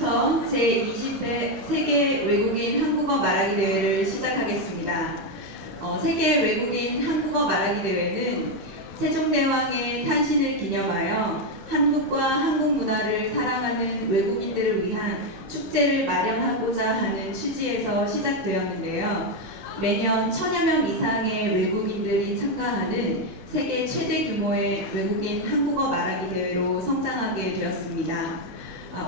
지금부터 제20회 세계 외국인 한국어 말하기 대회를 시작하겠습니다. 세계 외국인 한국어 말하기 대회는 세종대왕의 탄신을 기념하여 한국과 한국 문화를 사랑하는 외국인들을 위한 축제를 마련하고자 하는 취지에서 시작되었는데요. 매년 1000여 명 이상의 외국인들이 참가하는 세계 최대 규모의 외국인 한국어 말하기 대회로 성장하게 되었습니다.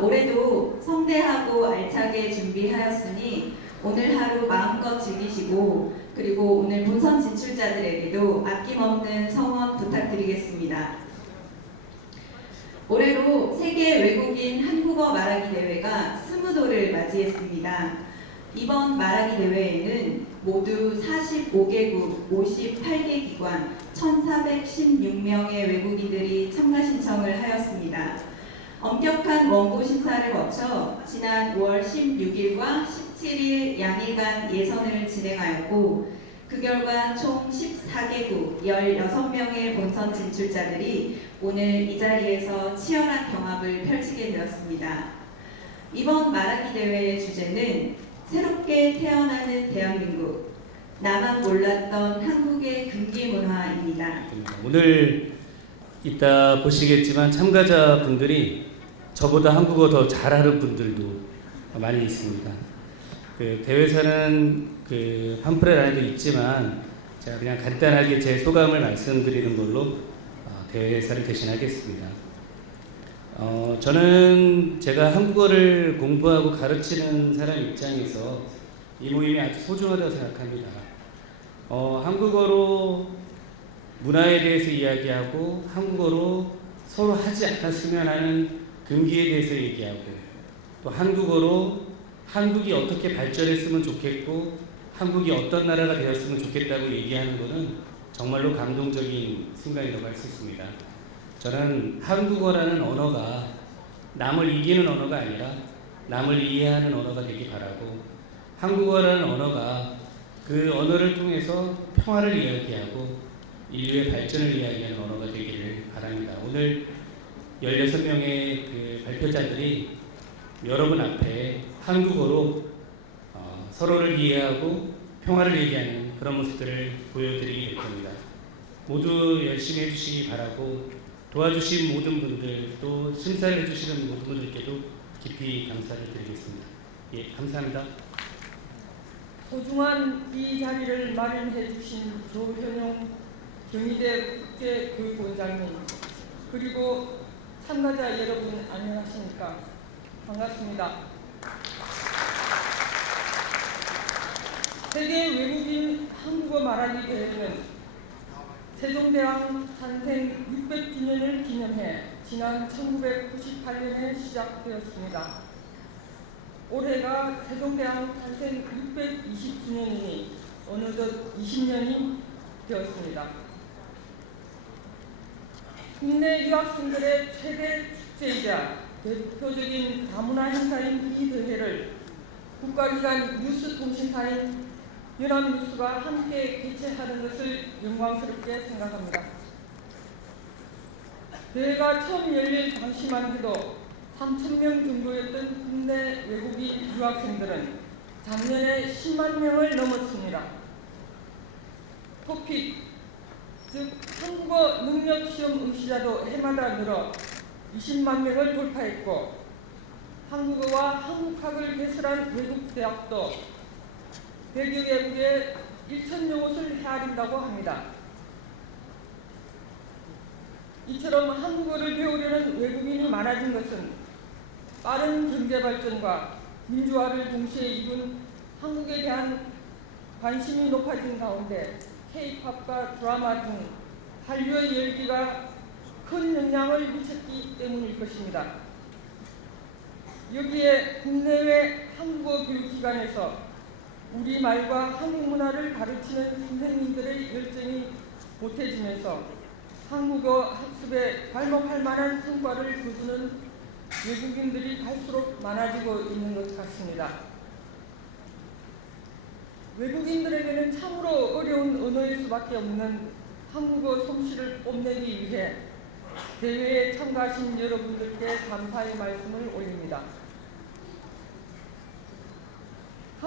올해도 성대하고 알차게 준비하였으니 오늘 하루 마음껏 즐기시고 그리고 오늘 본선 진출자들에게도 아낌없는 성원 부탁드리겠습니다. 올해로 세계 외국인 한국어 말하기 대회가 20도를 맞이했습니다. 이번 말하기 대회에는 모두 45개국 58개 기관 1416명의 외국인들이 참가 신청을 하였습니다. 엄격한 원고 심사를 거쳐 지난 5월 16일과 17일 양일간 예선을 진행하였고 그 결과 총 14개국 16명의 본선 진출자들이 오늘 이 자리에서 치열한 경합을 펼치게 되었습니다. 이번 말하기 대회의 주제는 새롭게 태어나는 대한민국, 나만 몰랐던 한국의 금기 문화입니다. 오늘 이따 보시겠지만 참가자분들이 저보다 한국어 더 잘하는 분들도 많이 있습니다. 그 대회사는 그 팜플렛 안에도 있지만 제가 그냥 간단하게 제 소감을 말씀드리는 걸로 대회사를 대신하겠습니다. 저는 제가 한국어를 공부하고 가르치는 사람 입장에서 이 모임이 아주 소중하다고 생각합니다. 한국어로 문화에 대해서 이야기하고 한국어로 서로 하지 않았으면 하는 금기에 대해서 얘기하고 또 한국어로 한국이 어떻게 발전했으면 좋겠고 한국이 어떤 나라가 되었으면 좋겠다고 얘기하는 것은 정말로 감동적인 순간이라고 할 수 있습니다. 저는 한국어라는 언어가 남을 이기는 언어가 아니라 남을 이해하는 언어가 되기 바라고 한국어라는 언어가 그 언어를 통해서 평화를 이야기하고 인류의 발전을 이야기하는 언어가 되기를 바랍니다. 오늘 16명의 그 발표자들이 여러분 앞에 한국어로 서로를 이해하고 평화를 얘기하는 그런 모습들을 보여드리게 될 겁니다. 모두 열심히 해주시기 바라고 도와주신 모든 분들 또 심사를 해주시는 모든 분들께도 깊이 감사를 드리겠습니다. 예, 감사합니다. 소중한 이 자리를 마련해 주신 조현용 경희대 국제교육원장님 그리고 참가자 여러분 안녕하십니까? 반갑습니다. 세계 외국인 한국어 말하기 대회는 세종대왕 탄생 600주년을 기념해 지난 1998년에 시작되었습니다. 올해가 세종대왕 탄생 620주년이니 어느덧 20년이 되었습니다. 국내 유학생들의 최대 축제이자 대표적인 다문화 행사인 이 대회를 국가기관 뉴스통신사인 연합뉴스가 함께 개최하는 것을 영광스럽게 생각합니다. 대회가 처음 열릴 당시만 해도 3,000명 정도였던 국내 외국인 유학생들은 작년에 10만 명을 넘었습니다. 토픽, 즉 한국어 능력시험 응시자도 해마다 늘어 20만 명을 돌파했고 한국어와 한국학을 개설한 외국 대학도 100여 개국에 1,000여 곳을 헤아린다고 합니다. 이처럼 한국어를 배우려는 외국인이 많아진 것은 빠른 경제발전과 민주화를 동시에 이룬 한국에 대한 관심이 높아진 가운데 K-팝과 드라마 등 한류의 열기가 큰 영향을 미쳤기 때문일 것입니다. 여기에 국내외 한국어 교육기관에서 우리말과 한국 문화를 가르치는 선생님들의 열정이 보태지면서 한국어 학습에 발목할 만한 성과를 거두는 외국인들이 갈수록 많아지고 있는 것 같습니다. 외국인들에게는 참으로 어려운 언어일 수밖에 없는 한국어 솜씨를 뽐내기 위해 대회에 참가하신 여러분들께 감사의 말씀을 올립니다.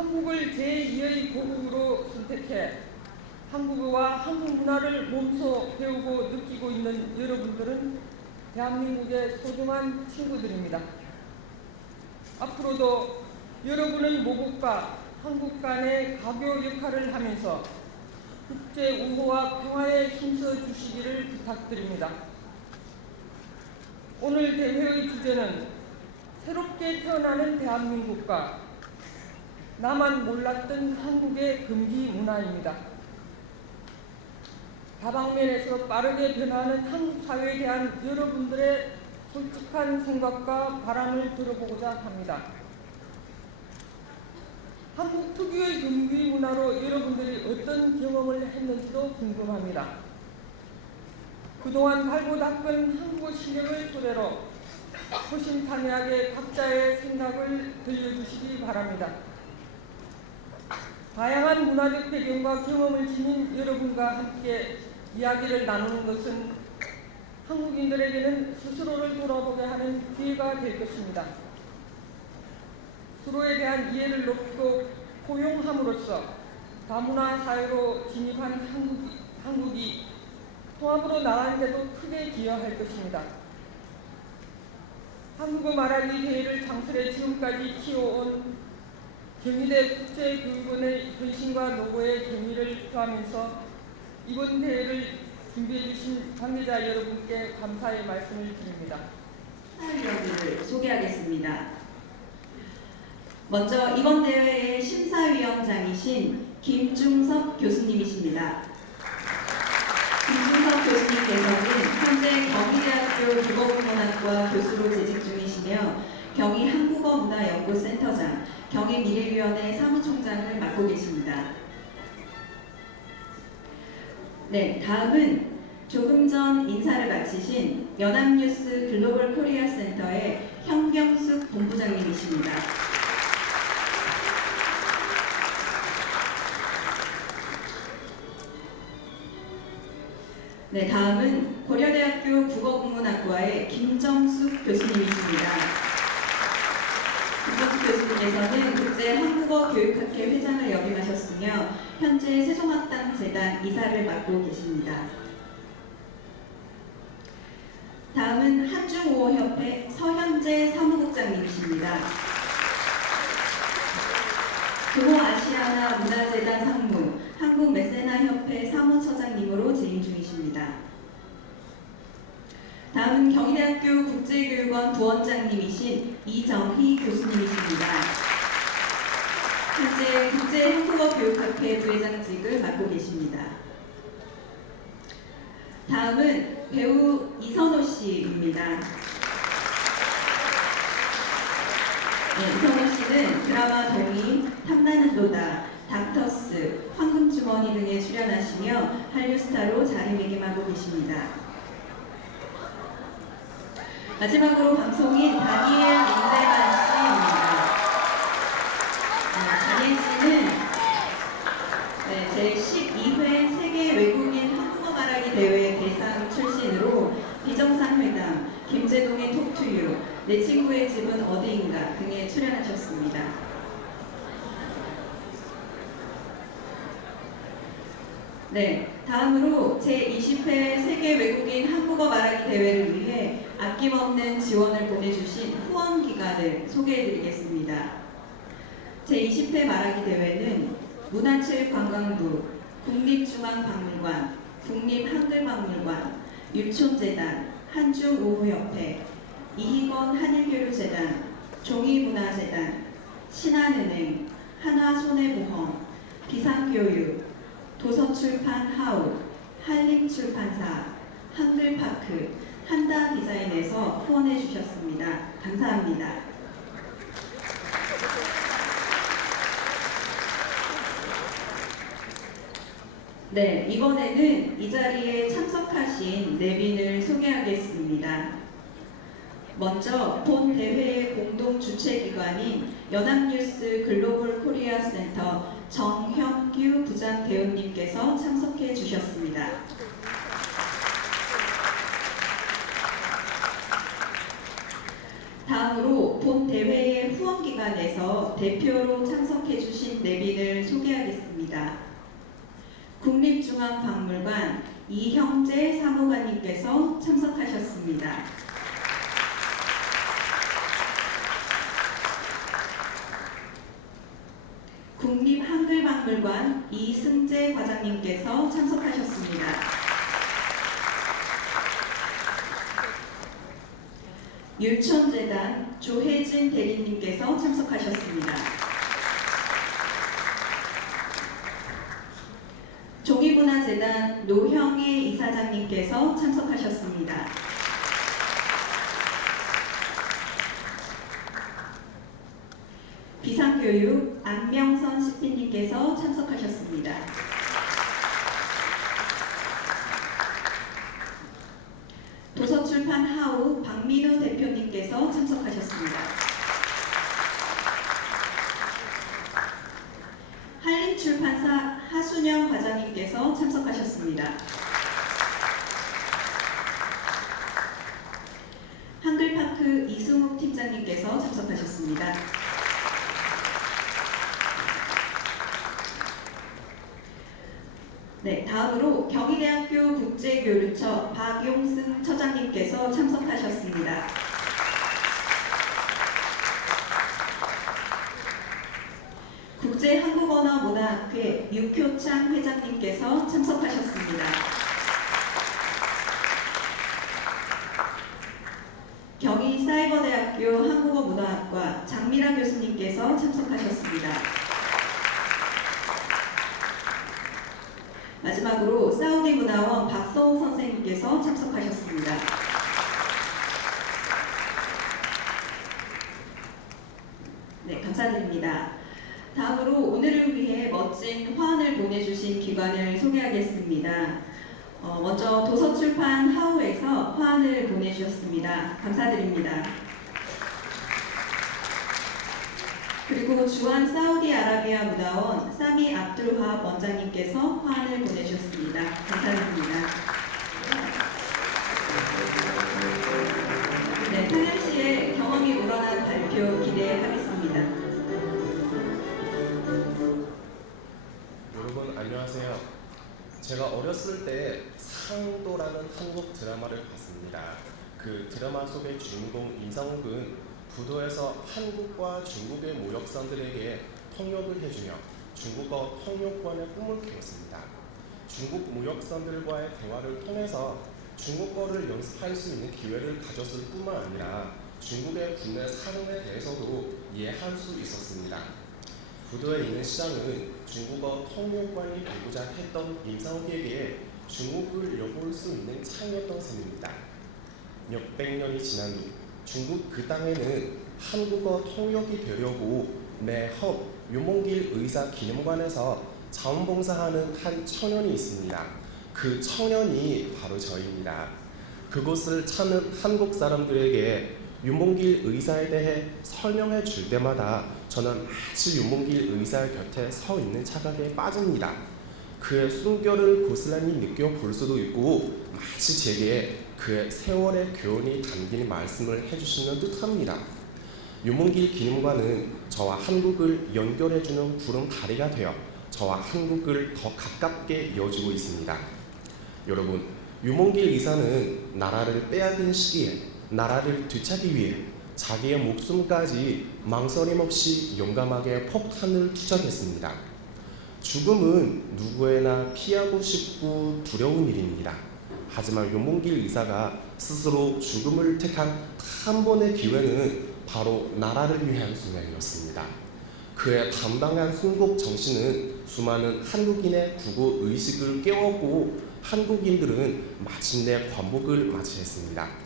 한국을 제2의 고국으로 선택해 한국어와 한국 문화를 몸소 배우고 느끼고 있는 여러분들은 대한민국의 소중한 친구들입니다. 앞으로도 여러분의 모국과 한국 간의 가교 역할을 하면서 국제 우호와 평화에 힘써 주시기를 부탁드립니다. 오늘 대회의 주제는 새롭게 태어나는 대한민국과 나만 몰랐던 한국의 금기 문화입니다. 다방면에서 빠르게 변화하는 한국 사회에 대한 여러분들의 솔직한 생각과 바람을 들어보고자 합니다. 한국 특유의 금기 문화로 여러분들이 어떤 경험을 했는지도 궁금합니다. 그동안 갈고 닦은 한국어 실력을 토대로 허심탄회하게 각자의 생각을 들려주시기 바랍니다. 다양한 문화적 배경과 경험을 지닌 여러분과 함께 이야기를 나누는 것은 한국인들에게는 스스로를 돌아보게 하는 기회가 될 것입니다. 서로에 대한 이해를 높이고 포용함으로써 다문화 사회로 진입한 한국이 통합으로 나가는 데도 크게 기여할 것입니다. 한국어 말하기 대회를 창설해 지금까지 키워온 경희대 국제교육원의 헌신과 노고의 경의를 표하면서 이번 대회를 준비해 주신 관계자 여러분께 감사의 말씀을 드립니다. 심사위원들을 소개하겠습니다. 먼저 이번 대회의 심사위원장이신 김중섭 교수님이십니다. 김중섭 교수님께서는 현재 경희대학교 국어국문학과 교수로 재직 중이시며 경희 한국어문화연구센터장, 경희미래위원회 사무총장을 맡고 계십니다. 네, 다음은 조금 전 인사를 마치신 연합뉴스 글로벌 코리아 센터의 현경숙 본부장님이십니다. 네, 다음은 고려대학교 국어국문학과의 김정숙 교수님이십니다. 김정숙 교수님께서는 국제 한국어 교육학회 회장을 역임하셨으며 현재 세종학당재단 이사를 맡고 계십니다. 다음은 한중우호협회 서현재 사무국장님이십니다. 금호아시아나 문화재단 상무, 한국메세나협회 사무처장님으로 재임 중이십니다. 다음은 경희대학교 국제교육원 부원장님이신 이정희 교수님이십니다. 현재 국제한국어교육학회 부회장직을 맡고 계십니다. 다음은 배우 이선호 씨입니다. 네, 이선호 씨는 드라마 동이, 탐나는 도다, 닥터스, 황금주머니 등에 출연하시며 한류스타로 자리매김하고 계십니다. 마지막으로 방송인 다니엘 린데만 씨입니다. 다니엘 씨는 제12회 세계 외국인 한국어 말하기 대회 대상 출신으로 비정상회담, 김제동의 톡투유, 내 친구의 집은 어디인가 등에 출연하셨습니다. 네, 다음으로 제20회 세계 외국인 한국어 말하기 대회를 위해 아낌없는 지원을 보내주신 후원기관을 소개해드리겠습니다. 제20회 말하기 대회는 문화체육관광부, 국립중앙박물관, 국립한글박물관, 유촌재단, 한중우호협회, 이희건 한일교류재단, 종이문화재단, 신한은행, 한화손해보험, 비상교육, 도서출판 하우, 한림출판사, 한글파크, 한다디자인에서 후원해 주셨습니다. 감사합니다. 네, 이번에는 이 자리에 참석하신 내빈을 소개하겠습니다. 먼저 본 대회의 공동 주최기관인 연합뉴스 글로벌 코리아 센터 정형규 부장대원님께서 참석해 주셨습니다. 다음으로 본 대회의 후원기관 박물관에서 대표로 참석해 주신 내빈을 소개하겠습니다. 국립중앙박물관 이형재 사무관님께서 참석하셨습니다. 국립한글박물관 이승재 과장님께서 참석하셨습니다. 율촌재단 조혜진 대리님께서 참석하셨습니다. 종이문화재단 노형애 이사장님께서 참석하셨습니다. 비상교육 안명선 CP님께서 참석하셨습니다. 도서출판 하우 박민우 대표님께서 참석하셨습니다. 한림출판사 하순영 과장님께서 참석하셨습니다. 한글파크 이승욱 팀장님께서 참석하셨습니다. 네, 다음으로 경희대학교 국제교류처 박용승 처장님께서 참석하셨습니다. 국제한국언어문화학회 유효창 회장님께서 참석하셨습니다. 경희사이버대학교 한국어문화학과 장미라 교수님께서 참석하셨습니다. 마지막으로 사우디문화원 박서호 선생님께서 참석하셨습니다. 네, 감사드립니다. 다음으로 오늘을 위해 멋진 화환을 보내주신 기관을 소개하겠습니다. 먼저 도서출판 하우에서 화환을 보내주셨습니다. 감사드립니다. 그리고 주한 사우디아라비아 문화원 사미 압둘화 원장님께서 화환을 보내주셨습니다. 감사드립니다. 네, 탄현 씨의 경험이 우러난 발표 기대하겠습니다. 여러분 안녕하세요. 제가 어렸을 때 상도라는 한국 드라마를 봤습니다. 그 드라마 속의 주인공 임상욱은 부도에서 한국과 중국의 무역선들에게 통역을 해주며 중국어 통역관의 꿈을 키웠습니다. 중국 무역선들과의 대화를 통해서 중국어를 연습할 수 있는 기회를 가졌을 뿐만 아니라 중국의 국내 사정에 대해서도 이해할 수 있었습니다. 부도에 있는 시장은 중국어 통역관이 되고자 했던 임상욱에게 중국을 엿볼 수 있는 창이었던 셈입니다. 몇백 년이 지난 후 중국 그 땅에는 한국어 통역이 되려고 매헌 유몽길 의사 기념관에서 자원봉사하는 한 청년이 있습니다. 그 청년이 바로 저입니다. 그곳을 찾는 한국 사람들에게 윤봉길 의사에 대해 설명해 줄 때마다 저는 마치 윤봉길 의사 곁에 서 있는 착각에 빠집니다. 그의 숨결을 고스란히 느껴볼 수도 있고 마치 제게 그의 세월의 교훈이 담긴 말씀을 해주시는 듯합니다. 윤봉길 기념관은 저와 한국을 연결해주는 구름다리가 되어 저와 한국을 더 가깝게 이어주고 있습니다. 여러분, 윤봉길 의사는 나라를 빼앗긴 시기에 나라를 되찾기 위해 자기의 목숨까지 망설임 없이 용감하게 폭탄을 투척했습니다. 죽음은 누구에나 피하고 싶고 두려운 일입니다. 하지만 윤봉길 의사가 스스로 죽음을 택한 한 번의 기회는 바로 나라를 위한 순간이었습니다. 그의 담당한 순국 정신은 수많은 한국인의 구구 의식을 깨웠고 한국인들은 마침내 관복을 맞이했습니다.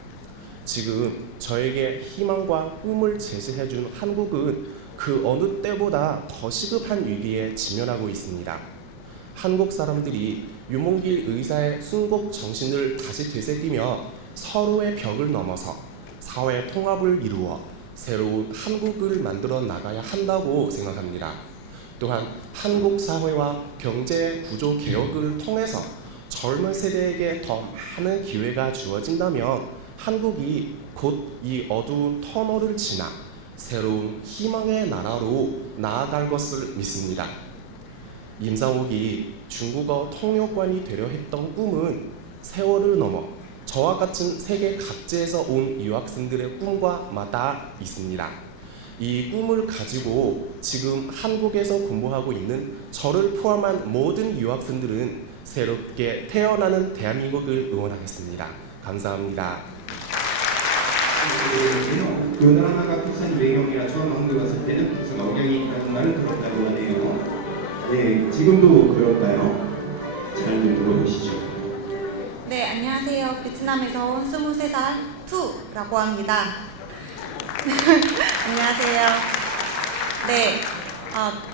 지금 저에게 희망과 꿈을 제시해준 한국은 그 어느 때보다 더 시급한 위기에 직면하고 있습니다. 한국 사람들이 윤봉길 의사의 순국 정신을 다시 되새기며 서로의 벽을 넘어서 사회 통합을 이루어 새로운 한국을 만들어 나가야 한다고 생각합니다. 또한 한국 사회와 경제 구조 개혁을 통해서 젊은 세대에게 더 많은 기회가 주어진다면 한국이 곧 이 어두운 터널을 지나 새로운 희망의 나라로 나아갈 것을 믿습니다. 임상옥이 중국어 통역관이 되려 했던 꿈은 세월을 넘어 저와 같은 세계 각지에서 온 유학생들의 꿈과 맞닿아 있습니다. 이 꿈을 가지고 지금 한국에서 공부하고 있는 저를 포함한 모든 유학생들은 새롭게 태어나는 대한민국을 응원하겠습니다. 감사합니다. 요 드라마가 부산 외경이라 처음 한국에 왔을 때는 무슨 억양이 있다는 말을 들었다고 하네요. 네, 지금도 그럴까요? 잘 들어보시죠. 네, 안녕하세요. 베트남에서 온 23살 투라고 합니다. 안녕하세요. 네,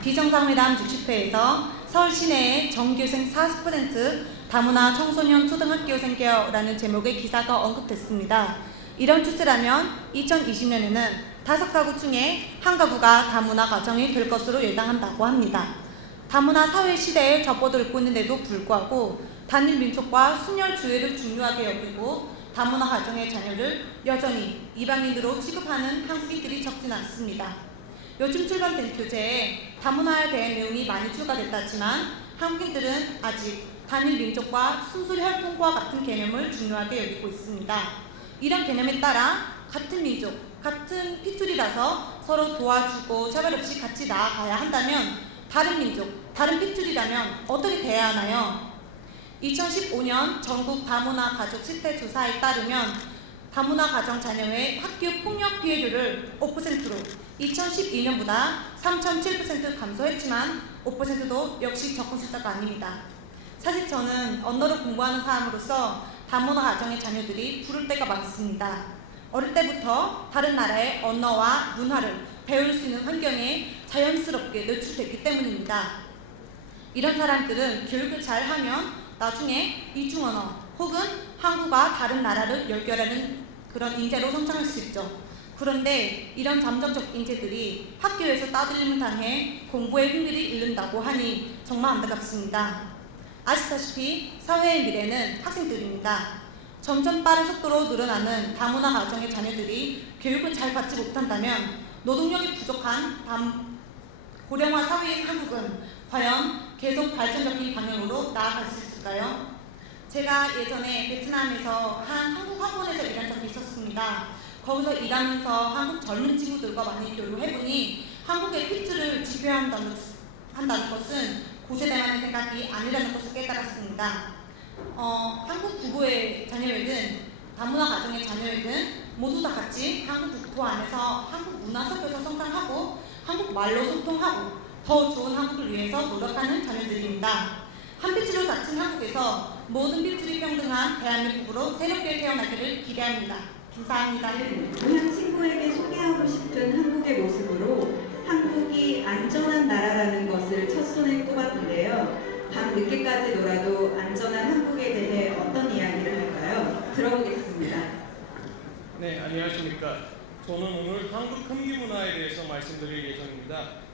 비정상회담 60회에서 서울 시내의 정교생 40% 다문화 청소년 초등학교 생겨라는 제목의 기사가 언급됐습니다. 이런 추세라면 2020년에는 5가구 중에 1가구가 다문화 가정이 될 것으로 예상한다고 합니다. 다문화 사회 시대에 접어들고 있는데도 불구하고 단일 민족과 순혈 주의를 중요하게 여기고 다문화 가정의 자녀를 여전히 이방인으로 취급하는 한국인들이 적진 않습니다. 요즘 출간된 교재에 다문화에 대한 내용이 많이 추가됐다지만 한국인들은 아직 단일 민족과 순수 혈통과 같은 개념을 중요하게 여기고 있습니다. 이런 개념에 따라 같은 민족, 같은 핏줄이라서 서로 도와주고 차별 없이 같이 나아가야 한다면 다른 민족, 다른 핏줄이라면 어떻게 돼야 하나요? 2015년 전국 다문화 가족 실태 조사에 따르면 다문화 가정 자녀의 학교 폭력 피해율을 5%로 2012년보다 3.7% 감소했지만 5%도 역시 적은 숫자가 아닙니다. 사실 저는 언어를 공부하는 사람으로서 다문화 가정의 자녀들이 부를 때가 많습니다. 어릴 때부터 다른 나라의 언어와 문화를 배울 수 있는 환경에 자연스럽게 노출됐기 때문입니다. 이런 사람들은 교육을 잘하면 나중에 이중언어 혹은 한국과 다른 나라를 연결하는 그런 인재로 성장할 수 있죠. 그런데 이런 잠정적 인재들이 학교에서 따돌림을 당해 공부에 흥미를 잃는다고 하니 정말 안타깝습니다. 아시다시피 사회의 미래는 학생들입니다. 점점 빠른 속도로 늘어나는 다문화 가정의 자녀들이 교육을 잘 받지 못한다면 노동력이 부족한 고령화 사회인 한국은 과연 계속 발전적인 방향으로 나아갈 수 있을까요? 제가 예전에 베트남에서 한 한국 학원에서 일한 적이 있었습니다. 거기서 일하면서 한국 젊은 친구들과 많이 교류해보니 한국의 핏줄을 지켜야 한다는 것은 고세대만의 생각이 아니라는 것을 깨달았습니다. 한국 부부의 자녀이든 다문화 가정의 자녀이든 모두 다 같이 한국 국토 안에서 한국 문화 속에서 성장하고 한국 말로 소통하고 더 좋은 한국을 위해서 노력하는 자녀들입니다. 한 핏줄로 닫힌 한국에서 모든 핏줄이 평등한 대한민국으로 새롭게 태어나기를 기대합니다. 감사합니다. 고향 친구에게 소개하고 싶은 한국의 모습으로 한국이 안전한 나라라는 것을 첫손에 꼽았는데요. 밤 늦게까지 놀아도 안전한 한국에 대해 어떤 이야기를 할까요? 들어보겠습니다. 네, 안녕하십니까. 저는 오늘 한국 금기 문화에 대해서 말씀드릴 예정입니다.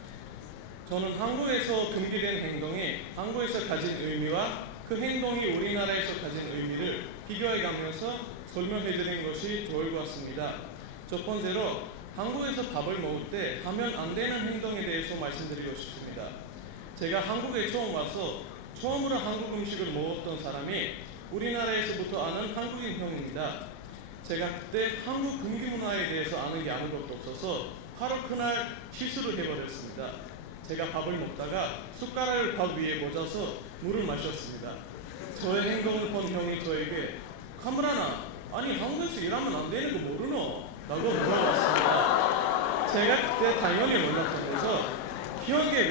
저는 한국에서 금기된 행동이 한국에서 가진 의미와 그 행동이 우리나라에서 가진 의미를 비교해 가면서 설명해 드린 것이 좋을 것 같습니다. 첫 번째로 한국에서 밥을 먹을 때 하면 안 되는 행동에 대해서 말씀드리고 싶습니다. 제가 한국에 처음 와서 처음으로 한국 음식을 먹었던 사람이 우리나라에서부터 아는 한국인 형입니다. 제가 그때 한국 금기 문화에 대해서 아는 게 아무것도 없어서 바로 그날 실수를 해버렸습니다. 제가 밥을 먹다가 숟가락을 밥 위에 꽂아서 물을 마셨습니다. 저의 행동을 본 형이 저에게 카메라나 아니 한국에서 일하면 안 되는 거 모르노? 라고 물어봤습니다. 제가 그때 당연히 놀랐다면서 형에게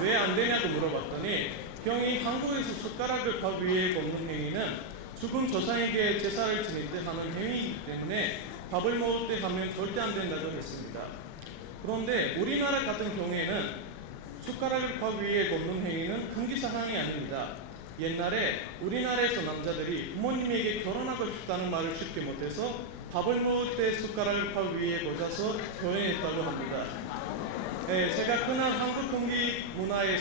왜 안 되냐고 물어봤더니 형이 한국에서 숟가락을 밥 위에 꽂는 행위는 죽은 조상에게 제사를 지낼 때 하는 행위이기 때문에 밥을 먹을 때 하면 절대 안 된다고 했습니다. 그런데 우리나라 같은 경우에는 숟가락을 밥 위에 꽂는 행위는 금기사항이 아닙니다. 옛날에 우리나라에서 남자들이 부모님에게 결혼하고 싶다는 말을 쉽게 못해서 밥을 먹을 때 숟가락을 밥 위에 꽂아서 표현했다고 합니다. 네, 제가 그날 한국 금기 문화에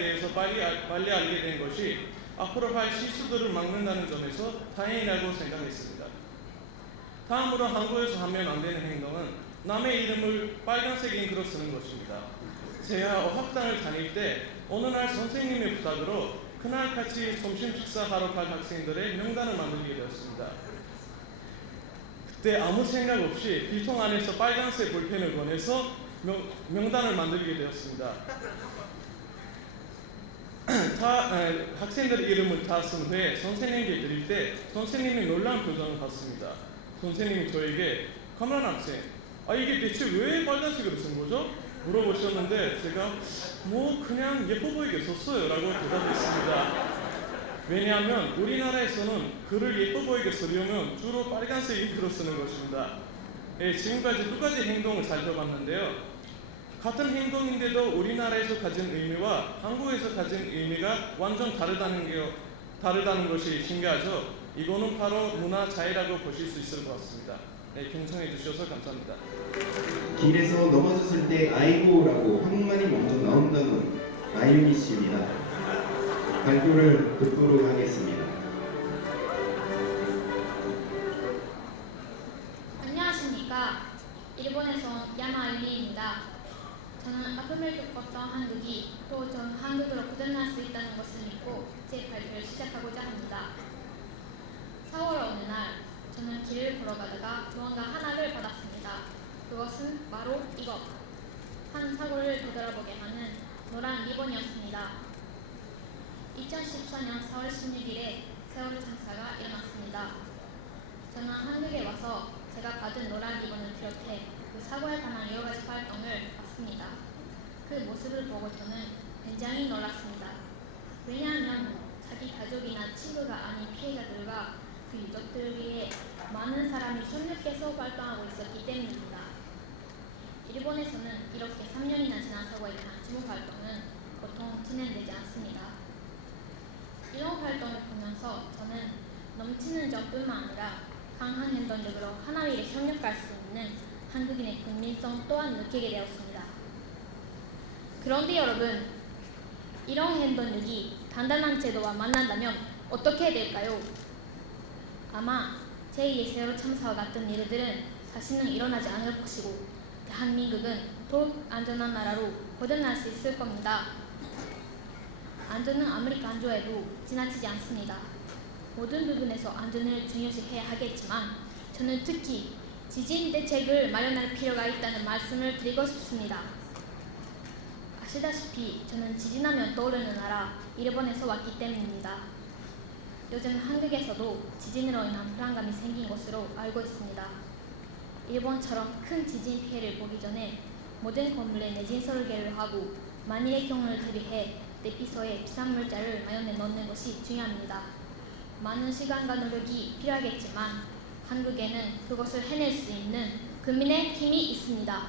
대해서 빨리 알게 된 것이 앞으로 할 실수들을 막는다는 점에서 다행이라고 생각했습니다. 다음으로 한국에서 하면 안 되는 행동은 남의 이름을 빨간색 잉크로 쓰는 것입니다. 제가 어학당을 다닐 때 어느 날 선생님의 부탁으로 그날 같이 점심 식사하러 갈 학생들의 명단을 만들게 되었습니다. 그때 아무 생각 없이 빌통 안에서 빨간색 볼펜을 꺼내서 명단을 만들게 되었습니다. 학생들의 이름을 다 쓴 후에 선생님께 드릴 때 선생님이 놀란 표정을 봤습니다. 선생님이 저에게 카메라 학생, 이게 대체 왜 빨간색으로 쓴 거죠? 물어보셨는데 제가 그냥 예뻐 보이게 썼어요 라고 대답했습니다. 왜냐하면 우리나라에서는 글을 예뻐 보이게 쓰려면 주로 빨간색 잉크로 쓰는 것입니다. 지금까지 두 가지 행동을 살펴봤는데요. 같은 행동인데도 우리나라에서 가진 의미와 한국에서 가진 의미가 완전 다르다는 것이 신기하죠. 이거는 바로 문화 차이라고 보실 수 있을 것 같습니다. 경청해 주셔서 감사합니다. 길에서 넘어졌을 때 아이고라고 한국말이 먼저 나온다는 아유미 씨입니다. 발표를 듣도록 하겠습니다. 안녕하십니까. 일본에서 온 야마유미입니다. 저는 아픔을 겪었던 한국이 또 전 한국으로 거듭날 수 있다는 것을 믿고 제 발표를 시작하고자 합니다. 4월 어느 날 저는 길을 걸어가다가 무언가 하나를 받았습니다. 그것은 바로 이것. 한 사고를 되돌아보게 하는 노란 리본이었습니다. 2014년 4월 16일에 세월호 참사가 일어났습니다. 저는 한국에 와서 제가 받은 노란 리본을 비롯해 그 사고에 관한 여러 가지 활동을 봤습니다. 그 모습을 보고 저는 굉장히 놀랐습니다. 왜냐하면 자기 가족이나 친구가 아닌 피해자들과 그 유족들을 위해 많은 사람이 협력해서 활동하고 있었기 때문입니다. 일본에서는 이렇게 3년이나 지난 사고에 대한 지목 활동은 보통 진행되지 않습니다. 이런 활동을 보면서 저는 넘치는 정뿐만 아니라 강한 행동력으로 하나위에 협력할 수 있는 한국인의 국민성 또한 느끼게 되었습니다. 그런데 여러분, 이런 행동력이 단단한 제도와 만난다면 어떻게 될까요? 아마 제2의 세월호 참사와 같은 일들은 다시는 일어나지 않을 것이고 대한민국은 더욱 안전한 나라로 거듭날 수 있을 겁니다. 안전은 아무리 강조해도 지나치지 않습니다. 모든 부분에서 안전을 중요시해야 하겠지만 저는 특히 지진 대책을 마련할 필요가 있다는 말씀을 드리고 싶습니다. 아시다시피 저는 지진하면 떠오르는 나라 일본에서 왔기 때문입니다. 요즘 한국에서도 지진으로 인한 불안감이 생긴 것으로 알고 있습니다. 일본처럼 큰 지진 피해를 보기 전에 모든 건물에 내진 설계를 하고 만일의 경우를 대비해 내피소에 비상물자를 마련해 놓는 것이 중요합니다. 많은 시간과 노력이 필요하겠지만 한국에는 그것을 해낼 수 있는 국민의 힘이 있습니다.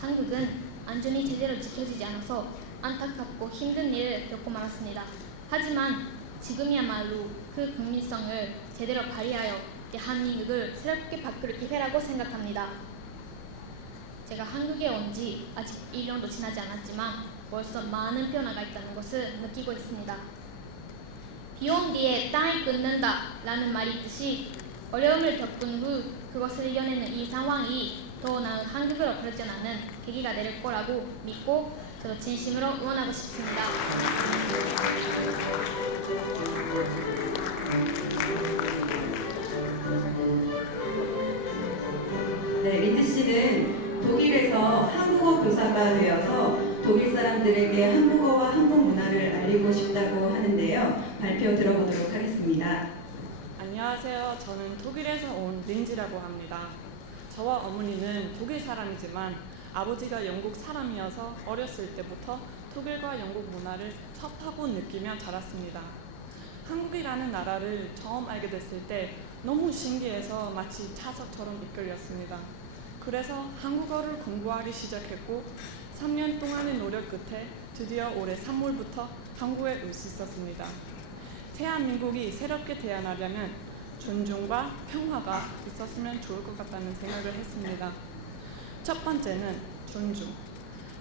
한국은 안전이 제대로 지켜지지 않아서 안타깝고 힘든 일을 겪고 말았습니다. 하지만 지금이야말로 그 국민성을 제대로 발휘하여 대한민국을 새롭게 바꿀 기회라고 생각합니다. 제가 한국에 온 지 아직 1년도 지나지 않았지만 벌써 많은 변화가 있다는 것을 느끼고 있습니다. 비 온 뒤에 땅이 끊는다 라는 말이 있듯이 어려움을 겪은 후 그것을 이겨내는 이 상황이 더 나은 한국으로 발전하는 계기가 될 거라고 믿고 저도 진심으로 응원하고 싶습니다. 네, 리드 씨는 독일에서 한국어 교사가 되어서 독일 사람들에게 한국어와 한국 문화를 알리고 싶다고 하는데요. 발표 들어보도록 하겠습니다. 안녕하세요. 저는 독일에서 온 린지라고 합니다. 저와 어머니는 독일 사람이지만 아버지가 영국 사람이어서 어렸을 때부터 독일과 영국 문화를 접하고 느끼며 자랐습니다. 한국이라는 나라를 처음 알게 됐을 때 너무 신기해서 마치 자석처럼 이끌렸습니다. 그래서 한국어를 공부하기 시작했고 3년 동안의 노력 끝에 드디어 올해 3월부터 한국에 올 수 있었습니다. 대한민국이 새롭게 태어나려면 존중과 평화가 있었으면 좋을 것 같다는 생각을 했습니다. 첫 번째는 존중.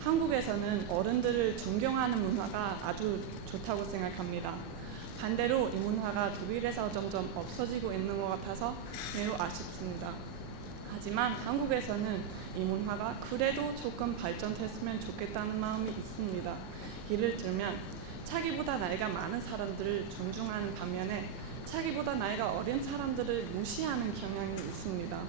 한국에서는 어른들을 존경하는 문화가 아주 좋다고 생각합니다. 반대로 이 문화가 독일에서 점점 없어지고 있는 것 같아서 매우 아쉽습니다. 하지만 한국에서는 이 문화가 그래도 조금 발전됐으면 좋겠다는 마음이 있습니다. 예를 들면 자기보다 나이가 많은 사람들을 존중하는 반면에 자기보다 나이가 어린 사람들을 무시하는 경향이 있습니다.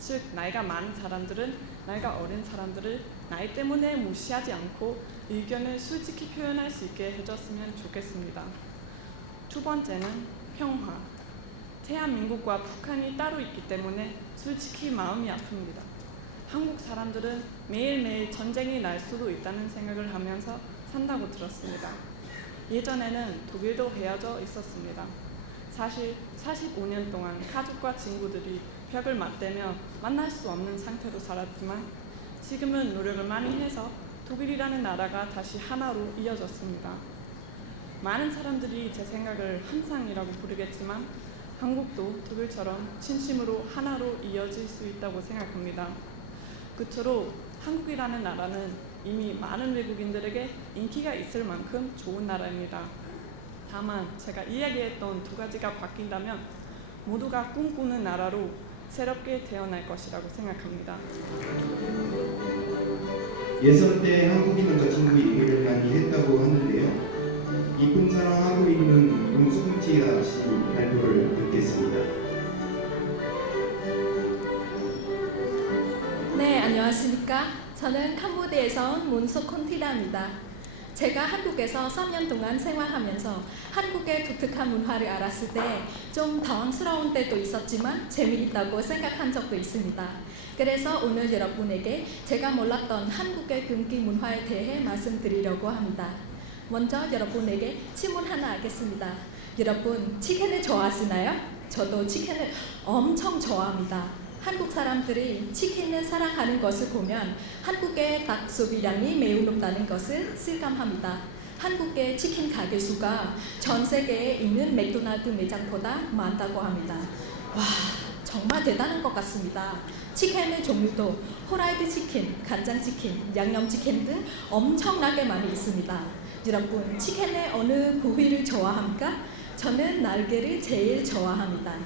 즉 나이가 많은 사람들은 나이가 어린 사람들을 나이 때문에 무시하지 않고 의견을 솔직히 표현할 수 있게 해줬으면 좋겠습니다. 두 번째는 평화. 대한민국과 북한이 따로 있기 때문에 솔직히 마음이 아픕니다. 한국 사람들은 매일매일 전쟁이 날 수도 있다는 생각을 하면서 산다고 들었습니다. 예전에는 독일도 헤어져 있었습니다. 사실 45년 동안 가족과 친구들이 벽을 맞대며 만날 수 없는 상태로 살았지만 지금은 노력을 많이 해서 독일이라는 나라가 다시 하나로 이어졌습니다. 많은 사람들이 제 생각을 한상이라고 부르겠지만 한국도 독일처럼 진심으로 하나로 이어질 수 있다고 생각합니다. 끝으로 한국이라는 나라는 이미 많은 외국인들에게 인기가 있을 만큼 좋은 나라입니다. 다만 제가 이야기했던 두 가지가 바뀐다면 모두가 꿈꾸는 나라로 새롭게 태어날 것이라고 생각합니다. 예선 때 한국인 남자친구 얘기를 많이 했다고 하는데요. 이쁜 사랑하고 있는 용수금치아 씨 발표를 듣겠습니다. 네, 안녕하십니까. 저는 캄보디아에서 온 몬소콘티라입니다. 제가 한국에서 3년 동안 생활하면서 한국의 독특한 문화를 알았을 때 좀 당황스러운 때도 있었지만 재미있다고 생각한 적도 있습니다. 그래서 오늘 여러분에게 제가 몰랐던 한국의 금기 문화에 대해 말씀드리려고 합니다. 먼저 여러분에게 질문 하나 하겠습니다. 여러분 치킨을 좋아하시나요? 저도 치킨을 엄청 좋아합니다. 한국 사람들이 치킨을 사랑하는 것을 보면 한국의 닭 소비량이 매우 높다는 것을 실감합니다. 한국의 치킨 가게 수가 전 세계에 있는 맥도날드 매장보다 많다고 합니다. 와, 정말 대단한 것 같습니다. 치킨의 종류도 후라이드 치킨, 간장 치킨, 양념 치킨 등 엄청나게 많이 있습니다. 여러분, 치킨의 어느 부위를 좋아합니까? 저는 날개를 제일 좋아합니다.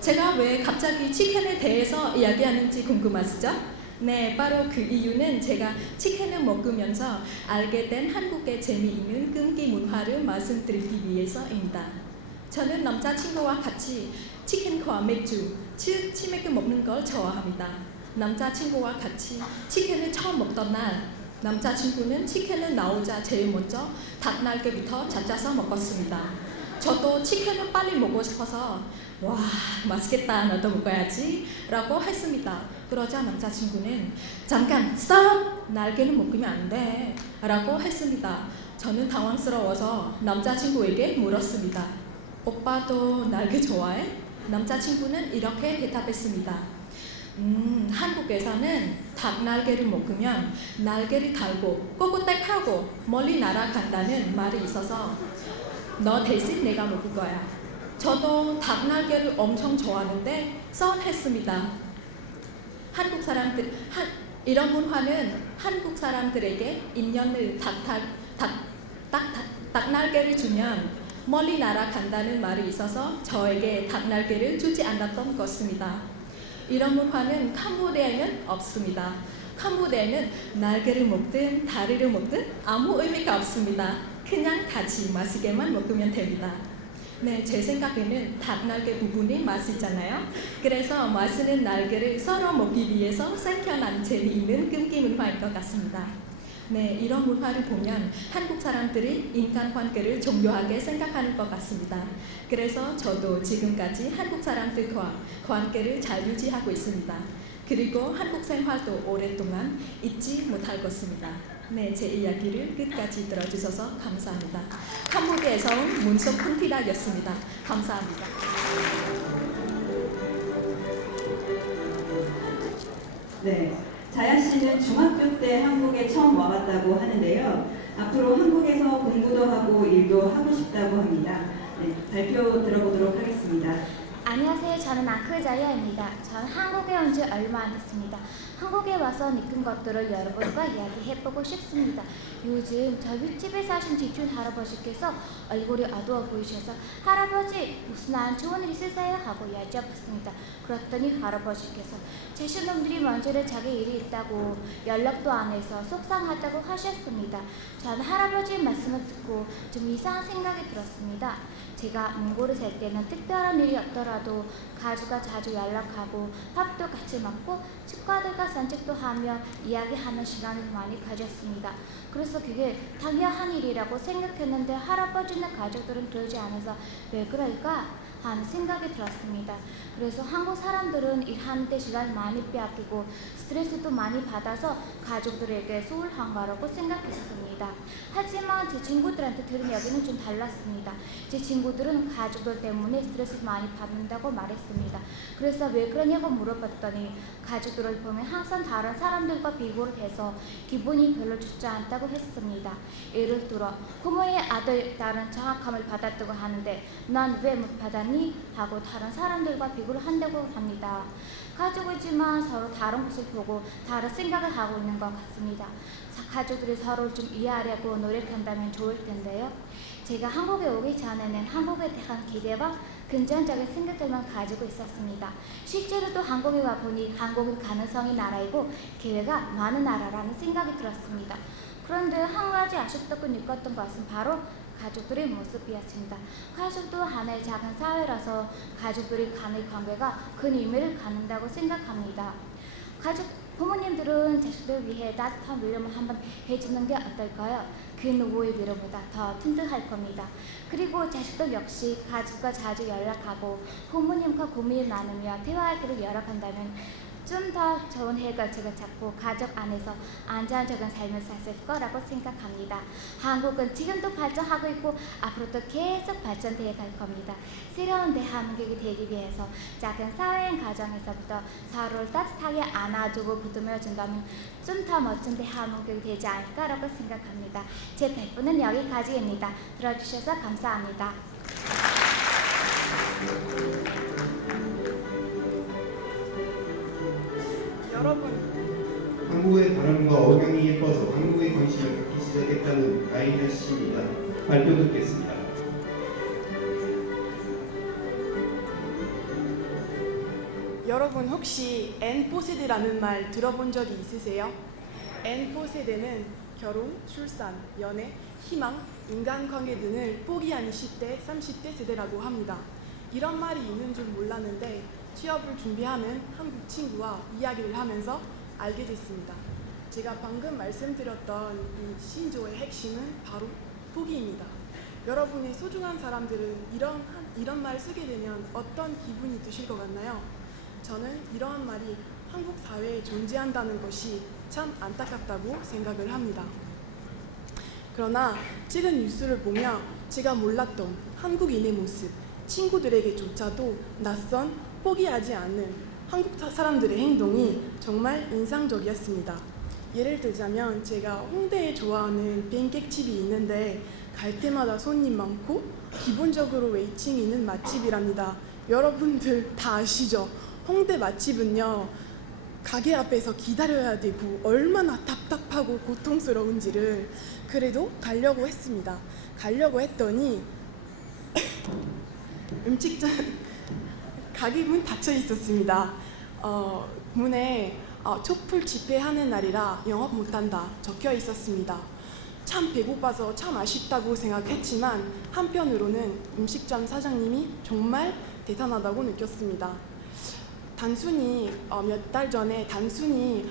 제가 왜 갑자기 치킨에 대해서 이야기하는지 궁금하시죠? 네, 바로 그 이유는 제가 치킨을 먹으면서 알게 된 한국의 재미있는 금기 문화를 말씀드리기 위해서입니다. 저는 남자친구와 같이 치킨과 맥주, 즉 치맥을 먹는 걸 좋아합니다. 남자친구와 같이 치킨을 처음 먹던 날 남자친구는 치킨을 나오자 제일 먼저 닭날개부터 찾아서 먹었습니다. 저도 치킨을 빨리 먹고 싶어서 와, 맛있겠다, 나도 먹어야지 라고 했습니다. 그러자 남자친구는 잠깐 스톱! 날개는 먹으면 안 돼 라고 했습니다. 저는 당황스러워서 남자친구에게 물었습니다. 오빠도 날개 좋아해? 남자친구는 이렇게 대답했습니다. 한국에서는 닭 날개를 먹으면 날개를 달고 꼬꼬댁하고 멀리 날아간다는 말이 있어서 너 대신 내가 먹을 거야. 저도 닭 날개를 엄청 좋아하는데 썰했습니다. 한국 사람들 이런 문화는 한국 사람들에게 인연을 닭 날개를 주면 멀리 날아간다는 말이 있어서 저에게 닭 날개를 주지 않았던 것입니다. 이런 문화는 캄보디아에는 없습니다. 캄보디아에는 날개를 먹든 다리를 먹든 아무 의미가 없습니다. 그냥 같이 맛있게만 먹으면 됩니다. 네, 제 생각에는 닭날개 부분이 맛있잖아요. 그래서 맛있는 날개를 서로 먹기 위해서 생겨난 재미있는 금기 문화인 것 같습니다. 네, 이런 문화를 보면 한국 사람들이 인간관계를 정교하게 생각하는 것 같습니다. 그래서 저도 지금까지 한국 사람들과 관계를 잘 유지하고 있습니다. 그리고 한국 생활도 오랫동안 잊지 못할 것입니다. 네, 제 이야기를 끝까지 들어주셔서 감사합니다. 캄보디아에서 온 문소콘티라였습니다. 감사합니다. 네, 자야 씨는 중학교 때 한국에 처음 와봤다고 하는데요. 앞으로 한국에서 공부도 하고 일도 하고 싶다고 합니다. 네, 발표 들어보도록 하겠습니다. 안녕하세요. 저는 아크자이아입니다. 저는 한국에 온 지 얼마 안 됐습니다. 한국에 와서 느낀 것들을 여러분과 이야기해보고 싶습니다. 요즘 저 윗집에 사신 집주인 할아버지께서 얼굴이 어두워 보이셔서 할아버지 무슨 안 좋은 일 있으세요? 하고 여쭤봤습니다. 그랬더니 할아버지께서 제 신놈들이 먼저를 자기 일이 있다고 연락도 안 해서 속상하다고 하셨습니다. 저는 할아버지 말씀을 듣고 좀 이상한 생각이 들었습니다. 제가 몽골에 살 때는 특별한 일이 없더라도 가족과 자주 연락하고 밥도 같이 먹고 치과들과 산책도 하며 이야기하는 시간을 많이 가졌습니다. 그래서 그게 당연한 일이라고 생각했는데 할아버지나 가족들은 그러지 않아서 왜 그럴까 하는 생각이 들었습니다. 그래서 한국 사람들은 일하는데 시간을 많이 빼앗기고 스트레스도 많이 받아서 가족들에게 소홀한 거라고 생각했습니다. 하지만 제 친구들한테 들은 이야기는 좀 달랐습니다. 제 친구들은 가족들 때문에 스트레스를 많이 받는다고 말했습니다. 그래서 왜 그러냐고 물어봤더니 가족들을 보면 항상 다른 사람들과 비교를 해서 기분이 별로 좋지 않다고 했습니다. 예를 들어 부모의 아들, 딸은 장학금을 받았다고 하는데 난 왜 못 받았니? 하고 다른 사람들과 비교를 한다고 합니다. 가족이지만 서로 다른 것을 보고 다른 생각을 하고 있는 것 같습니다. 가족들이 서로 좀 이해하려고 노력한다면 좋을 텐데요. 제가 한국에 오기 전에는 한국에 대한 기대와 긍정적인 생각들만 가지고 있었습니다. 실제로도 한국에 와보니 한국은 가능성이 나라이고 기회가 많은 나라라는 생각이 들었습니다. 그런데 한 가지 아쉽다고 느꼈던 것은 바로 가족들의 모습이었습니다. 가족도 하나의 작은 사회라서 가족들이 간의 관계가 큰 의미를 갖는다고 생각합니다. 부모님들은 자식들 위해 따뜻한 위로를 한번 해주는 게 어떨까요? 그 누구의 위로보다 더 튼튼할 겁니다. 그리고 자식들 역시 가족과 자주 연락하고 부모님과 고민을 나누며 대화하기를 열어간다면 좀 더 좋은 해결책을 찾고 가족 안에서 안정적인 삶을 살 거라고 생각합니다. 한국은 지금도 발전하고 있고 앞으로도 계속 발전되어 갈 겁니다. 새로운 대한민국이 되기 위해서 작은 사회인 가정에서부터 서로를 따뜻하게 안아주고 보듬어 준다면 좀 더 멋진 대한민국이 되지 않을까라고 생각합니다. 제 발표는 여기까지입니다. 들어주셔서 감사합니다. 여러분, 한국의 발음과 억양이 예뻐서 한국에 관심을 갖기 시작했다는 가인아 씨입니다. 발표 듣겠습니다. 여러분 혹시 N포 세대라는 말 들어본 적이 있으세요? N포 세대는 결혼, 출산, 연애, 희망, 인간관계 등을 포기한 20대, 30대 세대라고 합니다. 이런 말이 있는 줄 몰랐는데 취업을 준비하는 한국 친구와 이야기를 하면서 알게 됐습니다. 제가 방금 말씀드렸던 이 신조어의 핵심은 바로 포기입니다. 여러분의 소중한 사람들은 이런 말 쓰게 되면 어떤 기분이 드실 것 같나요? 저는 이러한 말이 한국 사회에 존재한다는 것이 참 안타깝다고 생각을 합니다. 그러나 최근 뉴스를 보며 제가 몰랐던 한국인의 모습, 친구들에게조차도 낯선 포기하지 않는 한국 사람들의 행동이 정말 인상적이었습니다. 예를 들자면 제가 홍대에 좋아하는 팬케이크집이 있는데 갈 때마다 손님 많고 기본적으로 웨이팅이 있는 맛집이랍니다. 여러분들 다 아시죠? 홍대 맛집은요, 가게 앞에서 기다려야 되고 얼마나 답답하고 고통스러운지를. 그래도 가려고 했습니다. 가려고 했더니 음식점 가게 문 닫혀 있었습니다. 문에 촛불 집회하는 날이라 영업 못한다 적혀 있었습니다. 참 배고파서 참 아쉽다고 생각했지만 한편으로는 음식점 사장님이 정말 대단하다고 느꼈습니다. 단순히 몇 달 전에 단순히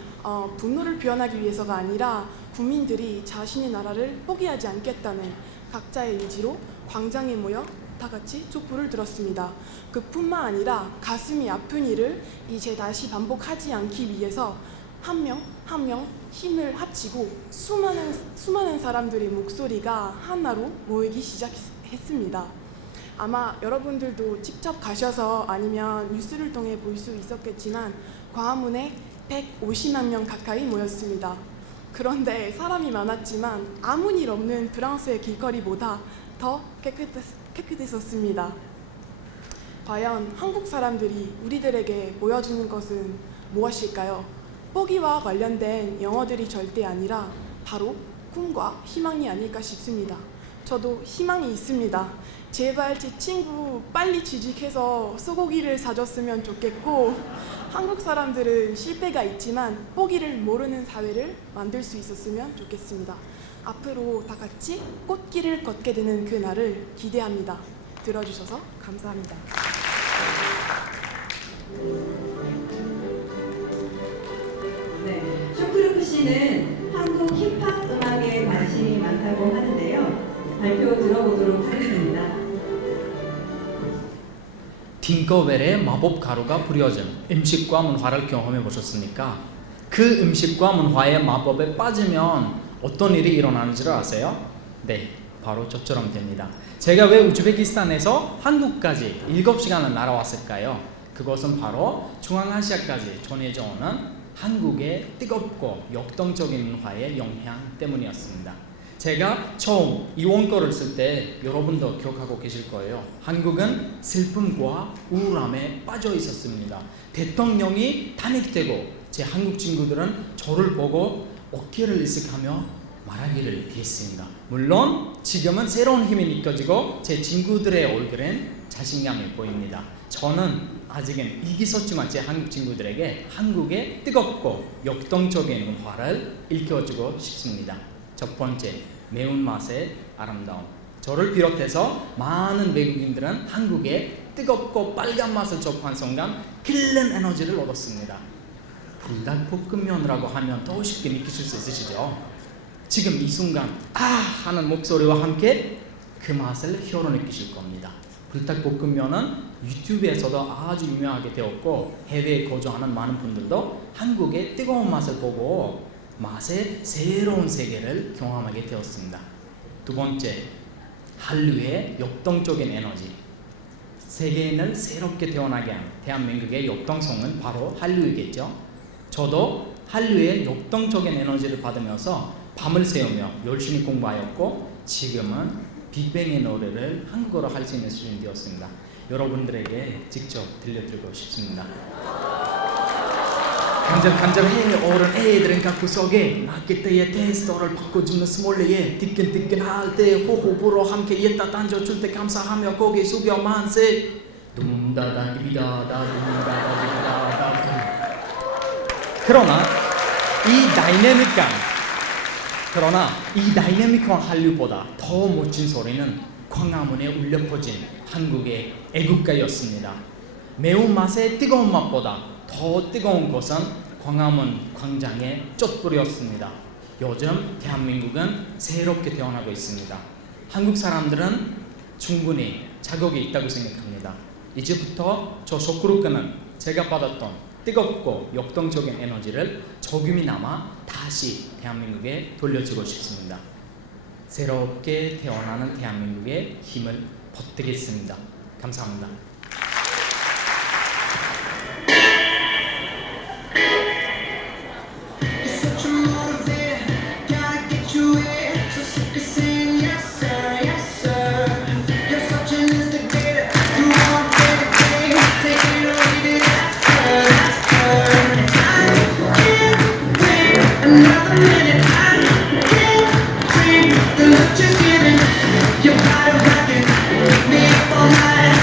분노를 표현하기 위해서가 아니라 국민들이 자신의 나라를 포기하지 않겠다는 각자의 의지로 광장에 모여 다 같이 촛불을 들었습니다. 그뿐만 아니라 가슴이 아픈 일을 이제 다시 반복하지 않기 위해서 한 명 한 명 힘을 합치고 수많은 사람들의 목소리가 하나로 모이기 시작했습니다. 아마 여러분들도 직접 가셔서 아니면 뉴스를 통해 볼 수 있었겠지만 광화문에 150만 명 가까이 모였습니다. 그런데 사람이 많았지만 아무 일 없는 프랑스의 길거리보다 더 깨끗했었습니다. 과연 한국 사람들이 우리들에게 보여주는 것은 무엇일까요? 포기와 관련된 영어들이 절대 아니라 바로 꿈과 희망이 아닐까 싶습니다. 저도 희망이 있습니다. 제발 제 친구 빨리 취직해서 소고기를 사줬으면 좋겠고, 한국 사람들은 실패가 있지만 포기를 모르는 사회를 만들 수 있었으면 좋겠습니다. 앞으로 다 같이 꽃길을 걷게 되는 그 날을 기대합니다. 들어주셔서 감사합니다. 네, 쇼크루프 씨는 한국 힙합 음악에 관심이 많다고 하는데요. 발표 들어보도록 하겠습니다. 팅커벨의 마법 가루가 뿌려진 음식과 문화를 경험해 보셨습니까? 그 음식과 문화의 마법에 빠지면 어떤 일이 일어나는지를 아세요? 네, 바로 저처럼 됩니다. 제가 왜 우즈베키스탄에서 한국까지 7시간을 날아왔을까요? 그것은 바로 중앙아시아까지 전해져 오는 한국의 뜨겁고 역동적인 문화의 영향 때문이었습니다. 제가 처음 이 원고를 쓸 때 여러분도 기억하고 계실 거예요. 한국은 슬픔과 우울함에 빠져 있었습니다. 대통령이 탄핵되고 제 한국 친구들은 저를 보고 어깨를 일쓱하며 말하기를 비했습니다. 물론 지금은 새로운 힘이 느껴지고 제 친구들의 얼굴엔 자신감이 보입니다. 저는 아직은 이기소침한 제 한국 친구들에게 한국의 뜨겁고 역동적인 문화를 일깨워주고 싶습니다. 첫 번째, 매운맛의 아름다움. 저를 비롯해서 많은 외국인들은 한국의 뜨겁고 빨간 맛을 접한 순간 킬링 에너지를 얻었습니다. 불닭볶음면이라고 하면 더 쉽게 느끼실 수 있으시죠? 지금 이 순간 아 하는 목소리와 함께 그 맛을 혀로 느끼실 겁니다. 불닭볶음면은 유튜브에서도 아주 유명하게 되었고, 해외에 거주하는 많은 분들도 한국의 뜨거운 맛을 보고 맛의 새로운 세계를 경험하게 되었습니다. 두 번째, 한류의 역동적인 에너지. 세계인을 새롭게 태어나게 한 대한민국의 역동성은 바로 한류이겠죠. 저도 한류의 역동적인 에너지를 받으면서 밤을 새우며 열심히 공부하였고, 지금은 빅뱅의 노래를 한국어로 할 수 있는 수준이 되었습니다. 여러분들에게 직접 들려드리고 싶습니다. 간절간절해 오른 애들은 갖고 속에 낳기 때의 테스터를 바꿔주는 스몰레에 뜨끈뜨끈할 때 호호부로 함께 옛다 던져줄 때 감사하며 고개 숙여 만세 둠다다디다다 둠다다디다다. 그러나 이 다이내믹한 한류보다 더 멋진 소리는 광화문에 울려 퍼진 한국의 애국가였습니다. 매운맛의 뜨거운 맛보다 더 뜨거운 것은 광화문 광장의 촛불이었습니다. 요즘 대한민국은 새롭게 태어나고 있습니다. 한국 사람들은 충분히 자격이 있다고 생각합니다. 이제부터 저 쇼크루크는 제가 받았던 뜨겁고 역동적인 에너지를 조금이나마 다시 대한민국에 돌려주고 싶습니다. 새롭게 태어나는 대한민국의 힘을 보태겠습니다. 감사합니다. Just kidding, your body rocking me all night.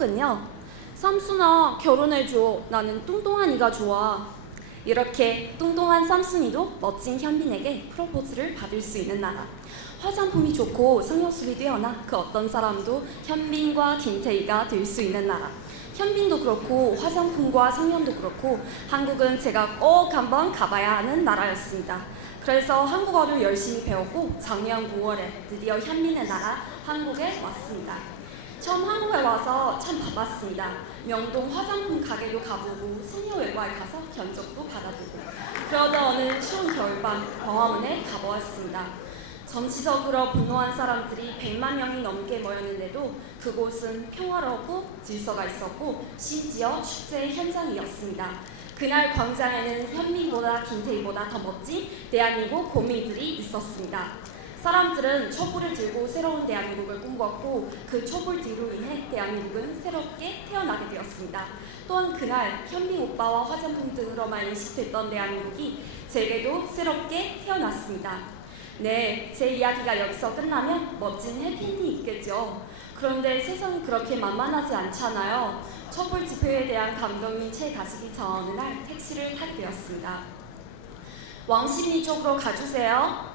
한국은요. 삼순아 결혼해줘. 나는 뚱뚱하니가 좋아. 이렇게 뚱뚱한 삼순이도 멋진 현빈에게 프로포즈를 받을 수 있는 나라. 화장품이 좋고 성형술이 뛰어나 그 어떤 사람도 현빈과 김태희가 될 수 있는 나라. 현빈도 그렇고 화장품과 성형도 그렇고 한국은 제가 꼭 한번 가봐야 하는 나라였습니다. 그래서 한국어를 열심히 배웠고 작년 9월에 드디어 현빈의 나라 한국에 왔습니다. 처음 한국에 와서 참 바빴습니다. 명동 화장품 가게도 가보고 성형외과에 가서 견적도 받아보고 그러다 어느 추운 겨울밤 광화문에 가보았습니다. 정치적으로 분노한 사람들이 100만 명이 넘게 모였는데도 그곳은 평화롭고 질서가 있었고 심지어 축제의 현장이었습니다. 그날 광장에는 현빈보다 김태희보다 더 멋진 대한민국 국민들이 있었습니다. 사람들은 촛불을 들고 새로운 대한민국을 꿈꿨고 그 촛불 뒤로 인해 대한민국은 새롭게 태어나게 되었습니다. 또한 그날 현빈 오빠와 화장품 등으로만 인식됐던 대한민국이 제게도 새롭게 태어났습니다. 네, 제 이야기가 여기서 끝나면 멋진 해피엔딩이 있겠죠. 그런데 세상이 그렇게 만만하지 않잖아요. 촛불 집회에 대한 감동이 채 가시기 전 어느 날 택시를 타게 되었습니다. 왕십리 쪽으로 가주세요.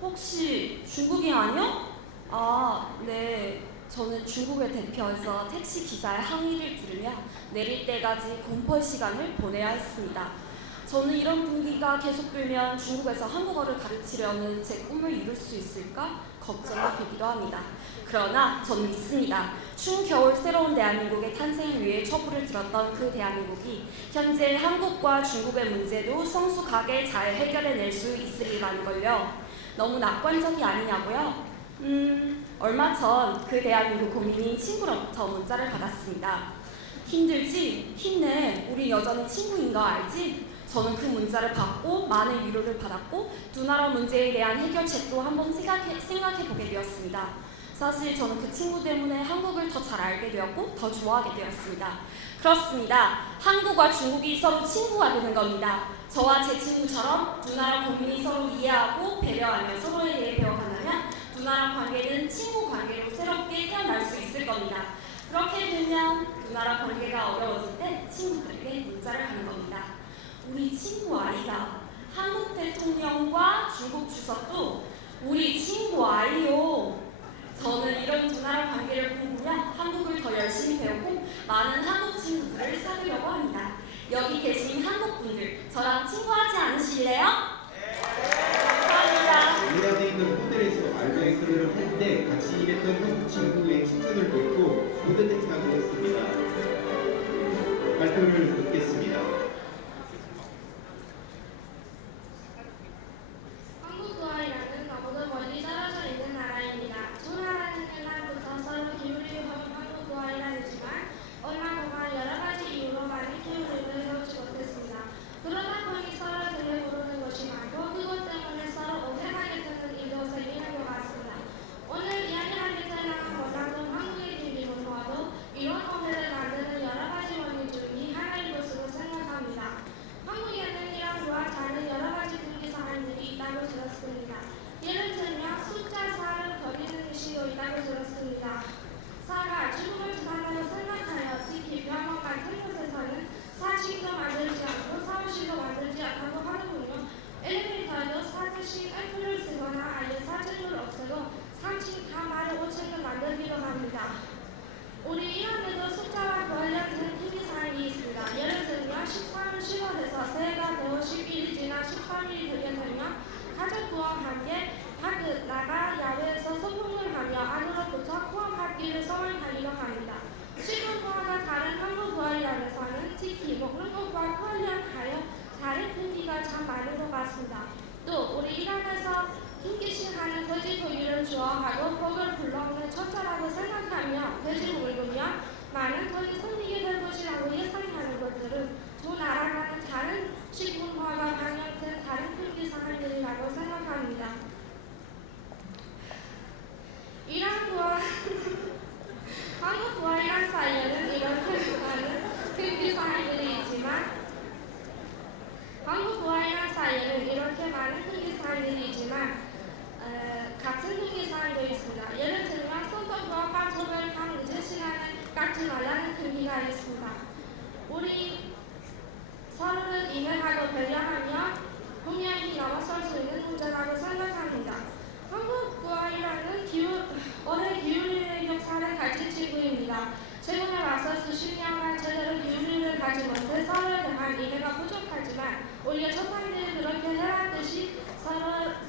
혹시 중국인 아니요? 아, 네. 저는 중국을 대표해서 택시 기사의 항의를 들으며 내릴 때까지 공포의 시간을 보내야 했습니다. 저는 이런 분위기가 계속되면 중국에서 한국어를 가르치려는 제 꿈을 이룰 수 있을까 걱정이 되기도 합니다. 그러나 저는 믿습니다. 추운 겨울 새로운 대한민국의 탄생을 위해 촛불을 들었던 그 대한민국이 현재 한국과 중국의 문제도 성숙하게 잘 해결해낼 수 있으리라는 걸요. 너무 낙관적이 아니냐고요? 얼마 전 그 대한민국 국민인 친구로부터 문자를 받았습니다. 힘들지? 힘내. 우리 여전히 친구인 거 알지? 저는 그 문자를 받고 많은 위로를 받았고 두 나라 문제에 대한 해결책도 한번 생각해 보게 되었습니다. 사실 저는 그 친구 때문에 한국을 더 잘 알게 되었고 더 좋아하게 되었습니다. 그렇습니다. 한국과 중국이 서로 친구가 되는 겁니다. 저와 제 친구처럼 두 나라 국민이 서로 이해하고 배려하며 서로에 대해 배워간다면 두 나라 관계는 친구 관계로 새롭게 태어날 수 있을 겁니다. 그렇게 되면 두 나라 관계가 어려워질 때 친구들에게 문자를 하는 겁니다. 우리 친구 아이가 한국 대통령과 중국 주석도 우리 친구 아이요. 저는 이런 두 나라 관계를 꿈꾸며 한국을 더 열심히 배우고 많은 한국 친구들을 사귀려고 합니다. 여기 계신 한국 분들 저랑 친구하지 않으실래요? 감사합니다. 우리나라에 있는 호텔에서 알바이트를 할 때 같이 일했던 한국 친구의 친구들 뵙고 뿌듯했다고 했습니다. 발표를 듣겠습니다. 한국과이라는 너무도 멀리 떨어져 있는 나라입니다. 두 나라는 옛날부터 서로 기울이고 하는 한국과이라지만 얼마 동안 여러 가지 이유로 많이 기울임을 놓지 못했습니다. 그러다 보니 서로 되게 모르는 것이 많고 그것 때문에 서로 오해하게 되는 일도 생기는 것 같습니다. 오늘 이야기하게 될 몰라도 한국의 기밀문화도 이런 오해를 만드는 여러 가지 원인 중에 하나인 것으로 생각합니다. 한국에는 이란과 다른 여러 가지 분기사항들이 있다고 들었습니다. 예를 들면 숫자 4를 버리는 의식도 있다고 들었습니다. 4가 죽음을 뜻한다고 생각하여 특히 병원 같은 곳에서는 4씩도 만들지 않고 4호씩도 만들지 않고 하는군요. 엘리베이터에도 4층씩 F를 쓰거나 아예 4층을 없애고 3층 가마를 5층을 만들기도 합니다. 우리 이란에도 숫자와 관련된 특이사항이 있습니다. 예를 들면 13을 10월에서 새해가 되어 11일이 지나 13일이 되게 되면 가족과 함께 밖에 나가 야외에서 소풍을 하며 안으로부터 코앞받기를 소원하기도 합니다. 식문화가 다른 한국과이란에서는 특히 먹는 것과 관련하여 다른 분위기가 참 많은 것 같습니다. 또 우리 이란에서 김기신하는 돼지고기를 좋아하고 복을 불러오는 천사라고 생각하며 돼지고기를 보면 있습니다. 우리 서로를 이해하고 배려하며 분명히 넘어설 수 있는 문제라고 생각합니다. 한국과 이란은 오래 기울이의 역사를 가진 친구입니다. 최근에 와서 수십 년간 제대로 기울이를 가지 못해 서로에 대한 이해가 부족하지만 우리가 조상들이 그렇게 해왔듯이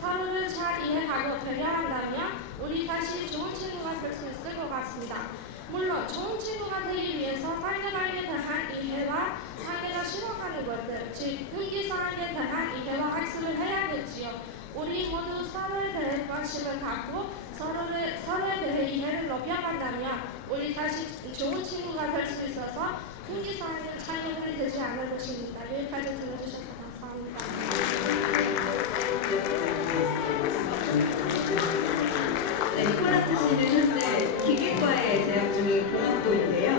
서로를 잘 이해하고 배려한다면 우리 다시 좋은 친구가 될 수 있을 것 같습니다. 물론 좋은 친구가 되기 위해서 상대방에 대한 이해와 상대가 싫어하는 것들, 즉 금기사항에 대한 이해와 학습을 해야겠지요. 우리 모두 서로에 대해 관심을 갖고 서로에 대해 이해를 높여간다면 우리 다시 좋은 친구가 될 수 있어서 금기사항에 차이가 되지 않을 것입니다. 여기까지 들어주셔서 감사합니다. 네, 니콜라스 씨는 현재 기계과에 재학 중인 공학도인데요.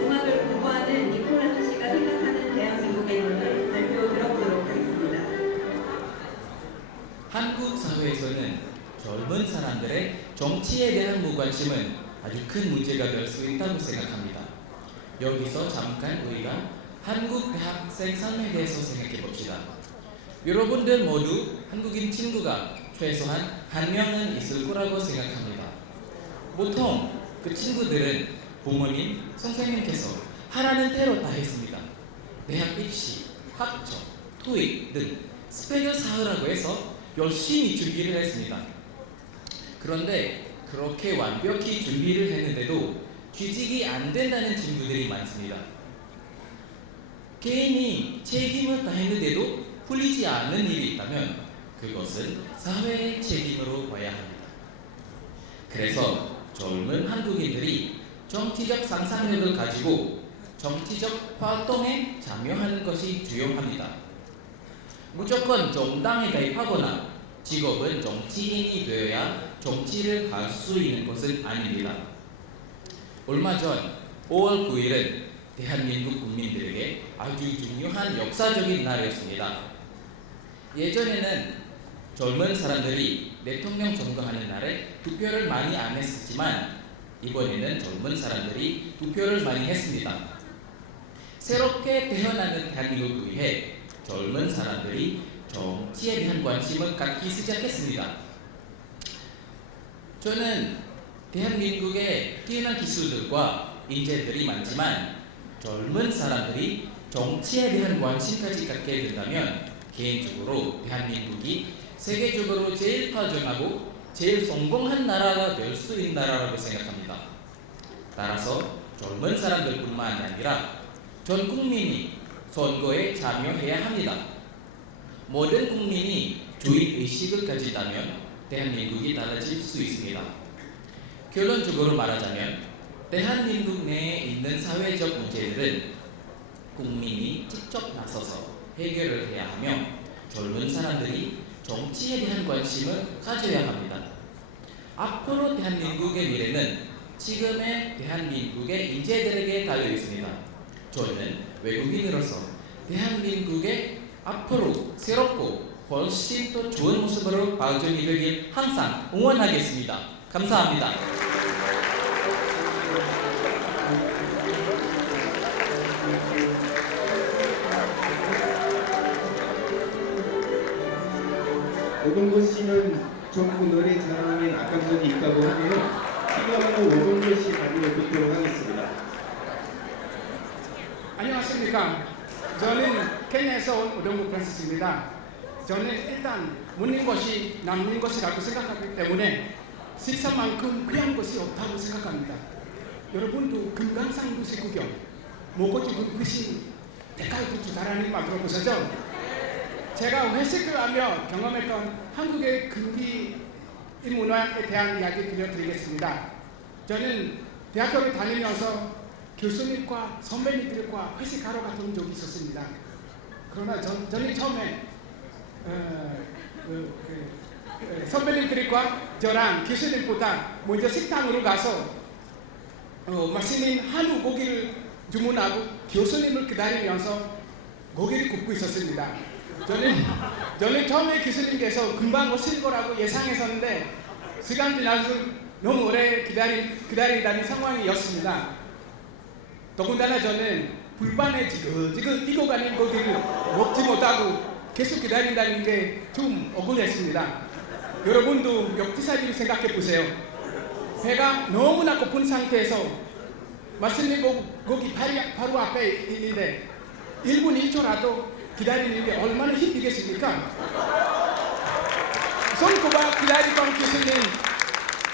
공학을 공부하는 니콜라스 씨가 생각하는 대한민국의 문화를 발표 들어보도록 하겠습니다. 한국 사회에서는 젊은 사람들의 정치에 대한 무관심은 아주 큰 문제가 될 수 있다고 생각합니다. 여기서 잠깐 우리가 한국 대학생 삶에 대해서 생각해 봅시다. 여러분들 모두 한국인 친구가 최소한 한 명은 있을 거라고 생각합니다. 보통 그 친구들은 부모님, 선생님께서 하라는 대로 다 했습니다. 대학 입시, 학점, 토익 등 스펙을 쌓으라고 해서 열심히 준비를 했습니다. 그런데 그렇게 완벽히 준비를 했는데도 취직이 안 된다는 친구들이 많습니다. 개인이 책임을 다했는데도 풀리지 않는 일이 있다면 그것은 사회의 책임으로 봐야 합니다. 그래서 젊은 한국인들이 정치적 상상력을 가지고 정치적 활동에 참여하는 것이 중요합니다. 무조건 정당에 가입하거나 직업은 정치인이 되어야 정치를 할 수 있는 것은 아닙니다. 얼마 전 5월 9일은 대한민국 국민들에게 아주 중요한 역사적인 날이었습니다. 예전에는 젊은 사람들이 대통령 선거하는 날에 투표를 많이 안 했었지만 이번에는 젊은 사람들이 투표를 많이 했습니다. 새롭게 태어나는 대한민국을 위해 젊은 사람들이 정치에 대한 관심을 갖기 시작했습니다. 저는 대한민국에 뛰어난 기술들과 인재들이 많지만 젊은 사람들이 정치에 대한 관심까지 갖게 된다면 개인적으로 대한민국이 세계적으로 제일 발전하고 제일 성공한 나라가 될 수 있는 나라라고 생각합니다. 따라서 젊은 사람들뿐만 아니라 전 국민이 선거에 참여해야 합니다. 모든 국민이 주인 의식을 가진다면 대한민국이 달라질 수 있습니다. 결론적으로 말하자면 대한민국 내에 있는 사회적 문제들은 국민이 직접 나서서 해결을 해야 하며 젊은 사람들이 정치에 대한 관심을 가져야 합니다. 앞으로 대한민국의 미래는 지금의 대한민국의 인재들에게 달려 있습니다. 저는 외국인으로서 대한민국의 앞으로 새롭고 훨씬 더 좋은 모습으로 발전이 되길 항상 응원하겠습니다. 감사합니다. 오동구 씨는 전국 노래 자랑에 나간 적이 있다고 하네요. 이거는 오동구 씨 발표를 듣도록 하겠습니다. 안녕하십니까. 저는 케냐에서 온 오동구 프란시스입니다. 저는 일단 묻는 것이 남는 것이라고 생각하기 때문에 식사만큼 귀한 것이 없다고 생각합니다. 여러분도 금강산 도시 구경, 모고지 불빛이 대가부터 달하는 말 들어보셨죠? 제가 회식을 하며 경험했던 한국의 금기 문화에 대한 이야기 들려드리겠습니다. 저는 대학교를 다니면서 교수님과 선배님들과 회식하러 갔던 적이 있었습니다. 그러나 저는 처음에 선배님들과 저랑 교수님보다 먼저 식당으로 가서 맛있는 한우 고기를 주문하고 교수님을 기다리면서 고기를 굽고 있었습니다. 저는 처음에 교수님께서 금방 오실 거라고 예상했었는데 시간 지나서 너무 오래 기다리다는 상황이었습니다. 더군다나 저는 불판에 지금 익어가는 고기를 먹지 못하고 계속 기다린다는 게 좀 억울했습니다. 여러분도 역지사지를 생각해 보세요. 배가 너무나 고픈 상태에서 맛있는 고기 바로 앞에 있는데 1분 1초라도 기다리는 게 얼마나 힘들겠습니까? 손꼽아 기다리던 교수님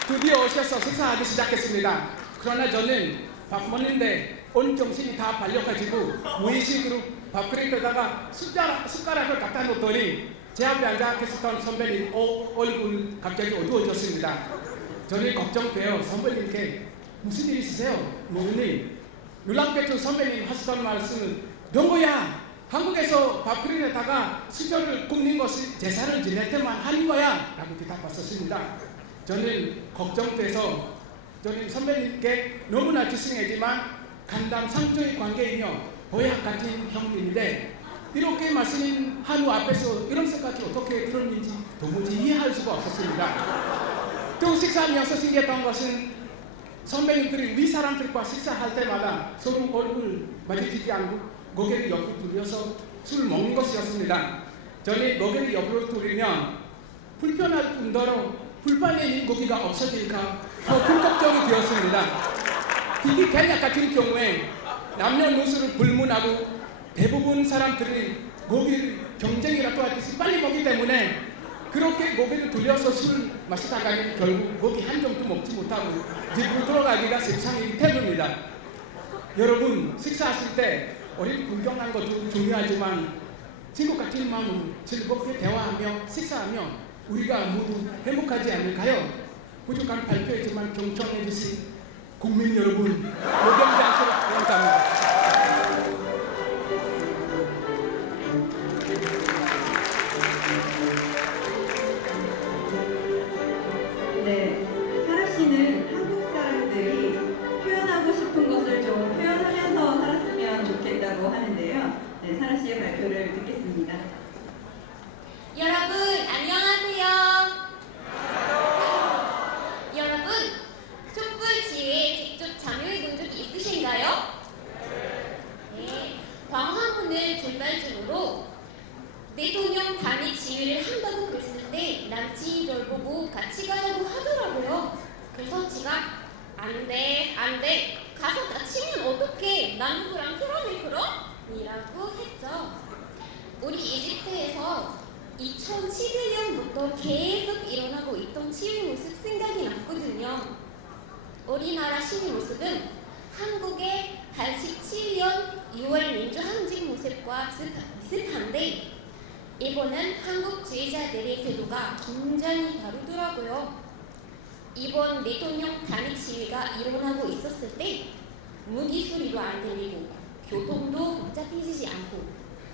드디어 오셔서 식사하기 시작했습니다. 그러나 저는 밥 먹는데 온 정신이 다 발려가지고 무의식으로 밥그릇에다가 숟가락을 갖다 놓더니 제 앞에 앉아 계셨던 선배님 얼굴 갑자기 어두워졌습니다. 저는 걱정돼요. 선배님께 무슨 일 있으세요? 뭐니? 율랑배트 선배님 하시던 말씀은 명호야, 한국에서 밥그릇에다가 수저를 굽는 것이 제사를 지낼 때만 하는 거야 라고 대답하셨습니다. 저는 걱정돼서 저는 선배님께 너무나 죄송하지만 간담 상조의 관계이며 보약 같은 형님인데 이렇게 말씀인 한우 앞에서 이런 생각이 어떻게 들었는지 도무지 이해할 수가 없었습니다. 또 식사하면서 신기했던 것은 선배님들이 위 사람들과 식사할 때마다 서로 얼굴 마주치지 않고 고개를 옆으로 돌려서 술 먹는 것이었습니다. 저는 고개를 옆으로 돌리면 불편할 뿐더러 불판에 있는 고기가 없어질까 더 큰 걱정이 되었습니다. 특히 케냐 같은 경우에 남녀노소를 불문하고 대부분 사람들이 고기를 경쟁이라도 하듯이 빨리 먹기 때문에 그렇게 고기를 돌려서 술 마시다가는 결국 고기 한 점도 먹지 못하고 집으로 돌아가기가 세상이기 때문입니다. 여러분 식사하실 때 어릴 불경한 것도 중요하지만 친구 같은 마음으로 즐겁게 대화하며 식사하며 우리가 모두 행복하지 않을까요? 부족한 발표이지만 경청해 주신 국민 여러분, 노경장소로 감사합니다. 네, 사라 씨는 한국 사람들이 표현하고 싶은 것을 좀 표현하면서 살았으면 좋겠다고 하는데요. 네, 사라 씨의 발표를 듣겠습니다. 여러분 안녕하세요. 여러분 촛불 지휘에 직접 참여해 본 적이 있으신가요? 네, 광화문을 출발점으로 대통령 단위 지휘를 한다고 그랬는데 남친이 절 보고 같이 가자고 하더라고요. 그래서 제가 안돼 가서 다치면 어떡해, 나 누구랑 결혼을 그럼? 이라고 했죠. 우리 이집트에서 2011년부터 계속 일어나고 있던 시위 모습 생각이 났거든요. 우리나라 시위 모습은 한국의 87년 6월 민주항쟁 모습과 비슷한데 이번은 한국 지휘자들의 태도가 굉장히 다르더라고요. 이번 대통령 단위 시위가 일어나고 있었을 때 무기 소리도 안 들리고 교통도 복잡해지지 않고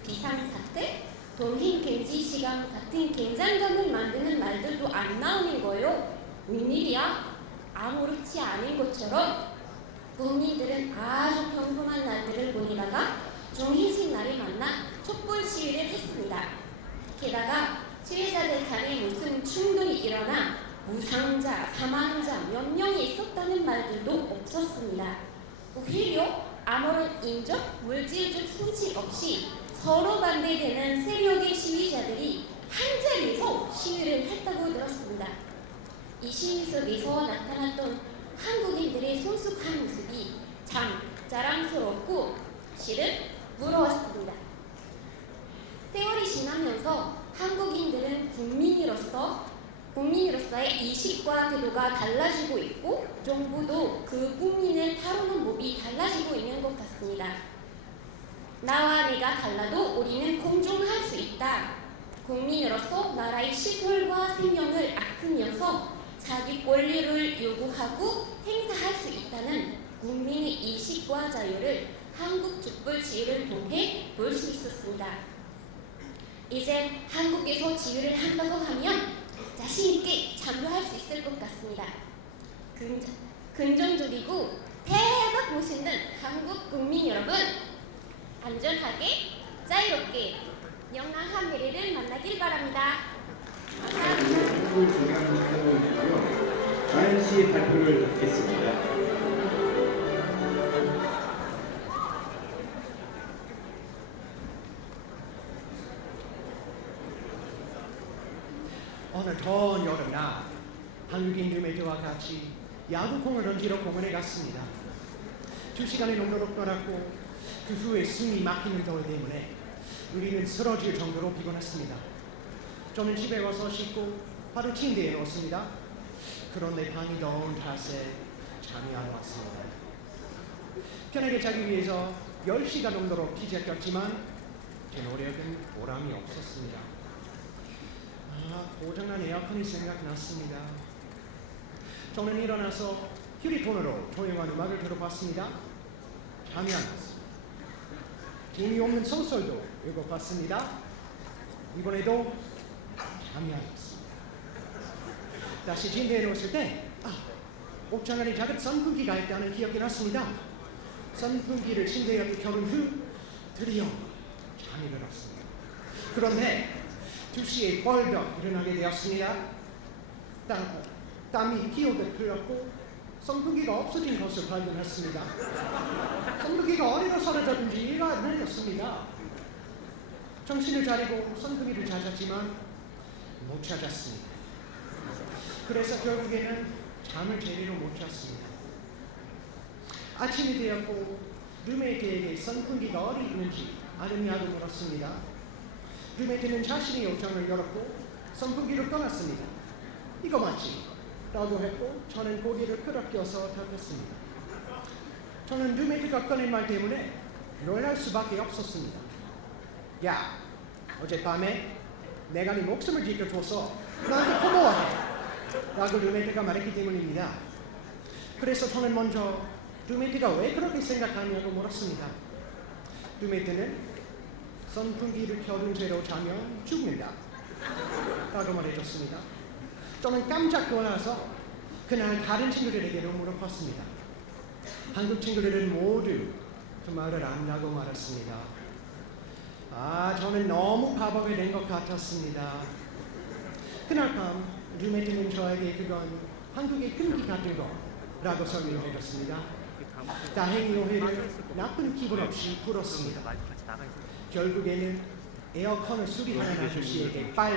비상사태, 동행금지 시간 같은 긴장감을 만드는 말들도 안 나오는 거예요. 웬일이야? 아무렇지 않은 것처럼 국민들은 아주 평범한 날들을 보내다가 정해진 날에 만나 촛불 시위를 했습니다. 게다가 시위자들 간에 무슨 충돌이 일어나 무상자, 사망자 몇 명이 있었다는 말들도 없었습니다. 오히려 아무런 인적, 물질적 손실 없이 서로 반대되는 세력의 시위자들이 한자리에서 시위를 했다고 들었습니다. 이 시위 속에서 나타났던 한국인들의 성숙한 모습이 참 자랑스럽고 실은 부러웠습니다. 세월이 지나면서 한국인들은 국민으로서의 의식과 태도가 달라지고 있고 정부도 그 국민을 다루는 법이 달라지고 있는 것 같습니다. 나와 내가 달라도 우리는 공존할 수 있다. 국민으로서 나라의 시설과 생명을 아끼면서 자기 권리를 요구하고 행사할 수 있다는 국민의 의식과 자유를 한국 촛불 지휘를 통해 볼 수 있었습니다. 이제 한국에서 지휘를 한다고 하면 자신 있게 참여할 수 있을 것 같습니다. 긍정적이고 대박 멋있는 한국 국민 여러분, 안전하게 자유롭게 영원한 미래를 만나길 바랍니다. 감사합니다. 한국을 중요한 시간이고요. 자연 씨의 발표를 듣겠습니다. 저는 더운 여름날 한국인 룸메이트와 같이 야구공을 던지러 공원에 갔습니다. 2시간이 넘도록 놀았고 그 후에 숨이 막히는 더위 때문에 우리는 쓰러질 정도로 피곤했습니다. 저는 집에 와서 씻고 바로 침대에 누웠습니다. 그런데 방이 더운 탓에 잠이 안 왔습니다. 편하게 자기 위해서 10시간 넘도록 기적했지만 제 노력은 보람이 없었습니다. 고장난 에어컨이 생각났습니다. 저는 일어나서 휴대폰으로 조용한 음악을 들어봤습니다. 잠이 안 왔습니다. 재미없는 소설도 읽어봤습니다. 이번에도 잠이 안 왔습니다. 다시 침대에 누웠을 때 옥상 안에 작은 선풍기가 있다는 기억이 났습니다. 선풍기를 침대 옆에 켜둔 후 드디어 잠이 들었습니다. 그런데 2시에 벌떡 일어나게 되었습니다. 땀이 피오듯 흘렀고 선풍기가 없어진 것을 발견했습니다. 선풍기가 어디로 사라졌는지 이해가 안 되었습니다. 정신을 차리고 선풍기를 찾았지만 못 찾았습니다. 그래서 결국에는 잠을 제대로 못 잤습니다. 아침이 되었고 룸메이트에게 선풍기가 어디 있는지 아느냐고 물었습니다. 룸메이트는 자신의 요청을 열었고 선풍기를 꺼냈습니다. 이거 맞지? 라고 했고 저는 고개를 끄덕여서 답했습니다. 저는 룸메이트가 꺼낸 말 때문에 놀랄 수밖에 없었습니다. 야, 어젯밤에 내가 네 목숨을 지켜줘서 나한테 고마워해 라고 룸메이트가 말했기 때문입니다. 그래서 저는 먼저 룸메이트가 왜 그렇게 생각하냐고 물었습니다. 룸메이트는 선풍기를 켜둔 채로 자면 죽는다 라고 말해줬습니다. 저는 깜짝 놀라서 그날 다른 친구들에게도 물어봤습니다. 한국 친구들은 모두 그 말을 안다고 말했습니다. 저는 너무 바보가 된 것 같았습니다. 그날 밤 룸메이트는 저에게 그건 한국의 금기 같은 거라고 설명해줬습니다. 다행히 오해를 나쁜 기분 없이 풀었습니다. 결국에는 에어컨을 수리하는 아저씨에게 빨리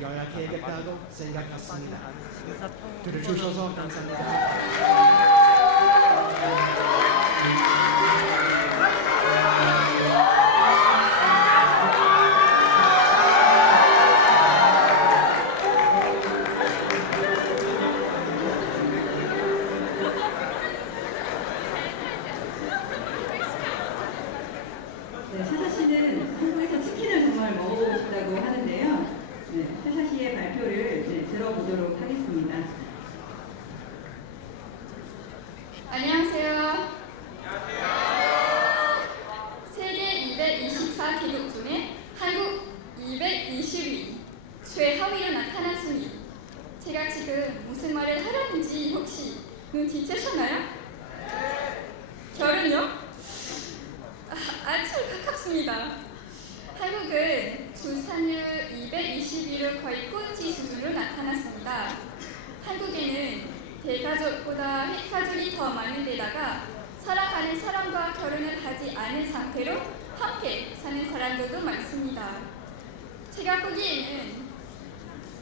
연락해야겠다고 생각했습니다. 들어주셔서 감사합니다. 사사 씨는 한국에서 치킨을 정말 먹어보고 싶다고 하는데요. 사사 씨의 발표를 들어보도록 하겠습니다. 안녕하세요. 세계 224개국 중에 한국 220위, 최하위로 나타난 순위. 제가 지금 무슨 말을 하려는지 혹시 눈치채셨나요? 결은요? 아주 가깝습니다. 한국은 출산율 222로 거의 꼴찌 수준으로 나타났습니다. 한국에는 대가족보다 핵가족이 더 많은 데다가 사랑하는 사람과 결혼을 하지 않은 상태로 함께 사는 사람들도 많습니다. 제가 보기에는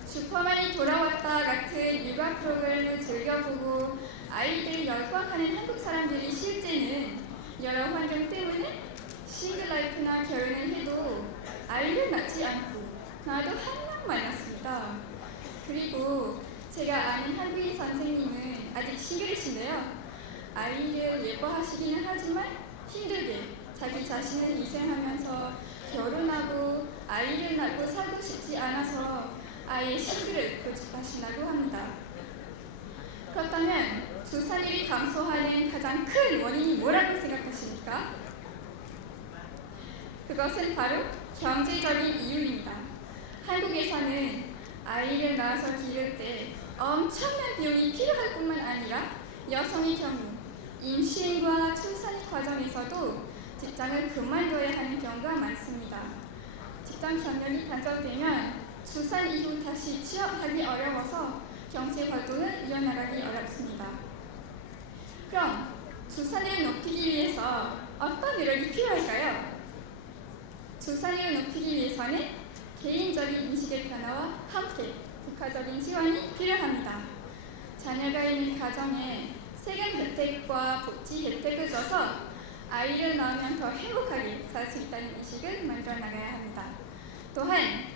슈퍼맨이 돌아왔다 같은 육아 프로그램을 즐겨보고 아이들 열광하는 한국 사람들이 실제는 여러 환경 때문에 싱글라이프나 결혼을 해도 아이를 낳지 않고 나도 한 명 만났습니다. 그리고 제가 아는 한국인 선생님은 아직 싱글이신데요. 아이를 예뻐하시기는 하지만 힘들게 자기 자신을 희생하면서 결혼하고 아이를 낳고 살고 싶지 않아서 아예 싱글을 고집하신다고 합니다. 그렇다면 출산율이 감소하는 가장 큰 원인이 뭐라고 생각하십니까? 그것은 바로 경제적인 이유입니다. 한국에서는 아이를 낳아서 기를 때 엄청난 비용이 필요할 뿐만 아니라 여성의 경우 임신과 출산 과정에서도 직장을 그만둬야 하는 경우가 많습니다. 직장 경력이 단절되면 출산 이후 다시 취업하기 어려워서 경제 활동을 이어나가기 어렵습니다. 그럼 출산율을 높이기 위해서 어떤 노력이 필요할까요? 출산율을 높이기 위해서는 개인적인 인식의 변화와 함께 국가적인 지원이 필요합니다. 자녀가 있는 가정에 세금 혜택과 복지 혜택을 줘서 아이를 낳으면 더 행복하게 살 수 있다는 인식을 만들어 나가야 합니다. 또한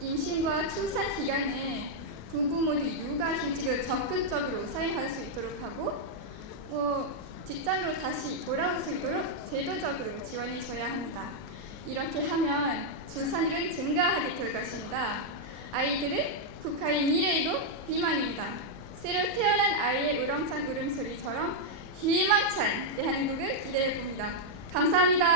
임신과 출산 기간에 부부 모두 육아휴직을 적극적으로 사용할 수 있도록 하고 직장으로 다시 돌아올 수 있도록 제도적으로 지원해 줘야 합니다. 이렇게 하면 출산율은 증가하게 될 것입니다. 아이들은 국가의 미래이고 희망입니다. 새로 태어난 아이의 우렁찬 울음소리처럼 희망찬 대한민국을 기대해 봅니다. 감사합니다.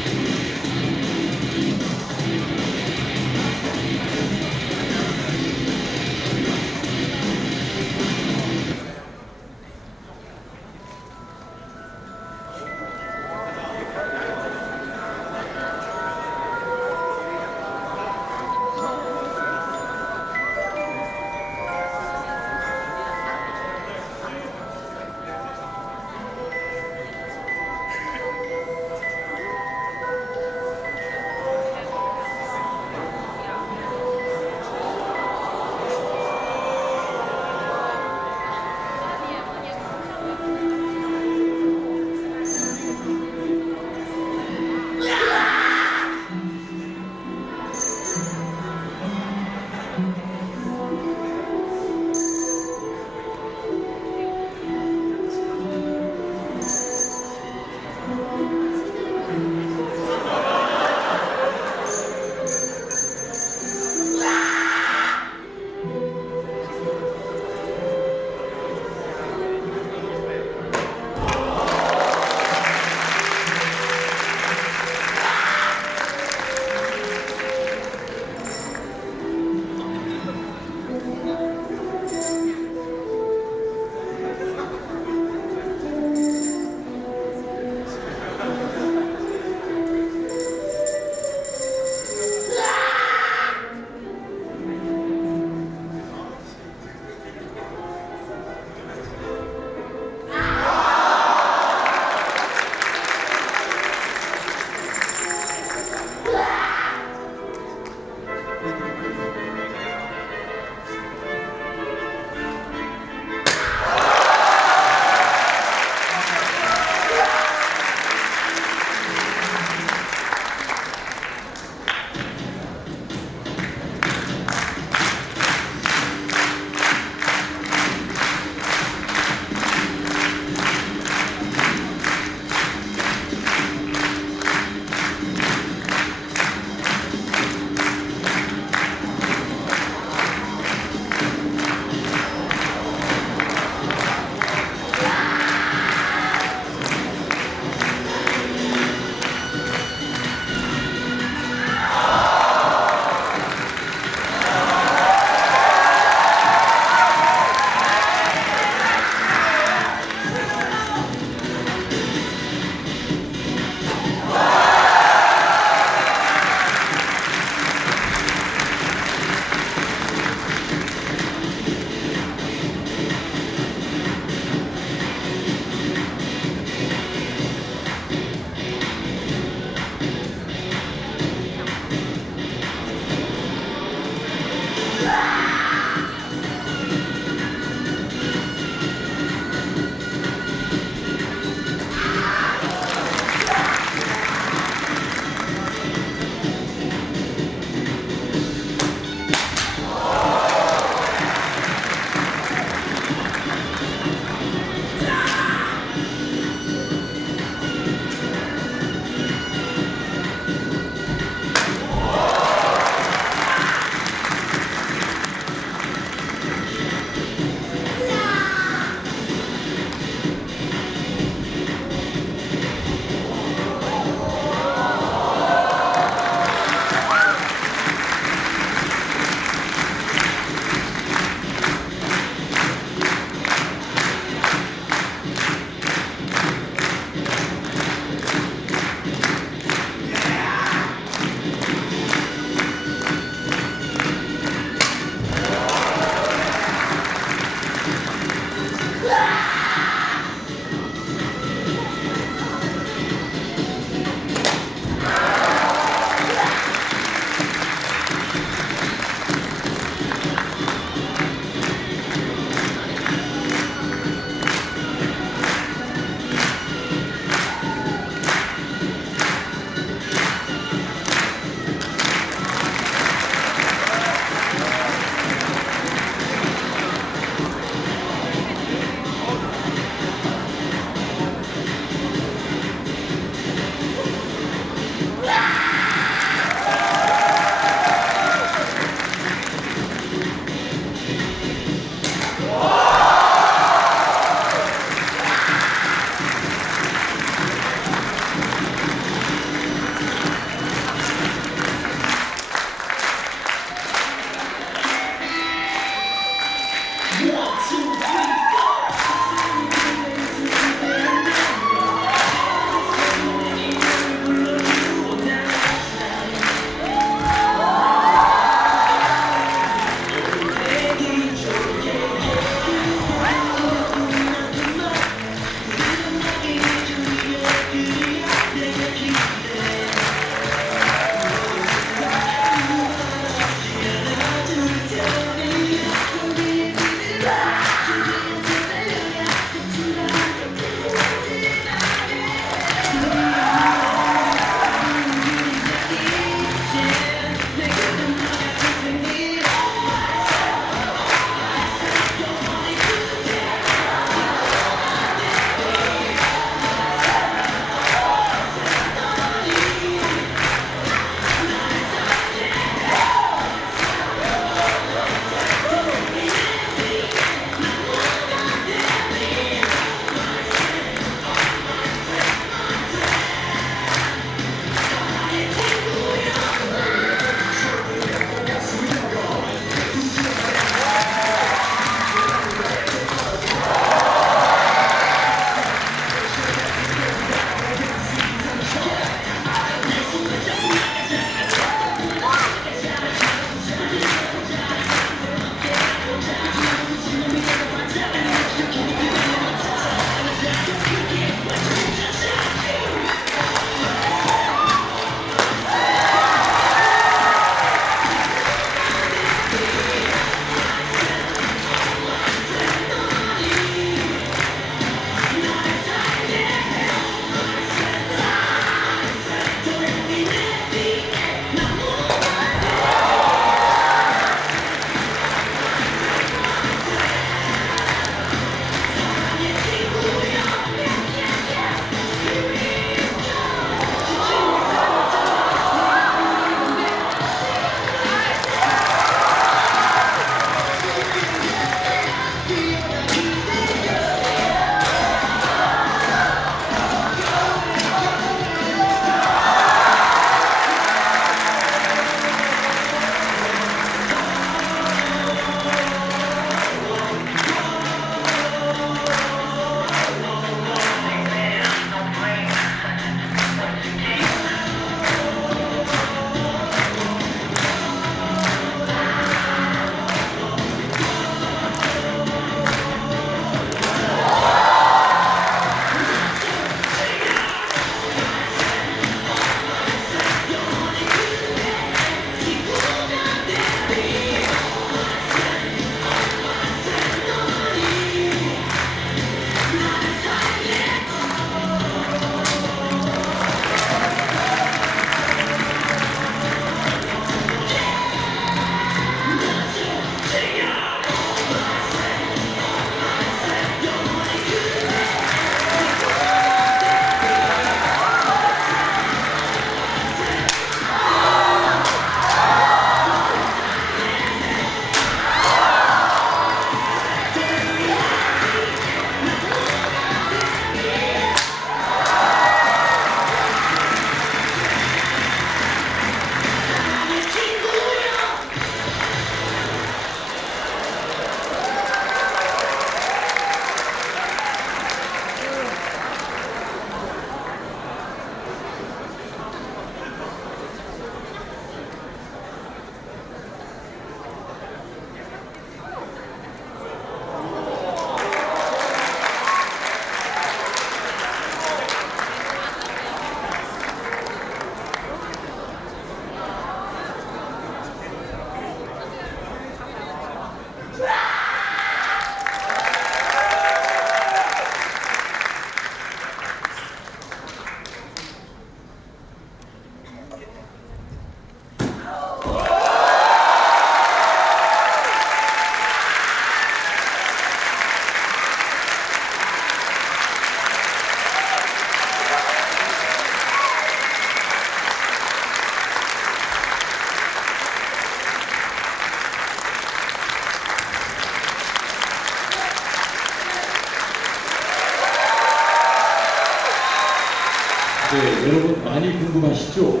네, 여러분 많이 궁금하시죠?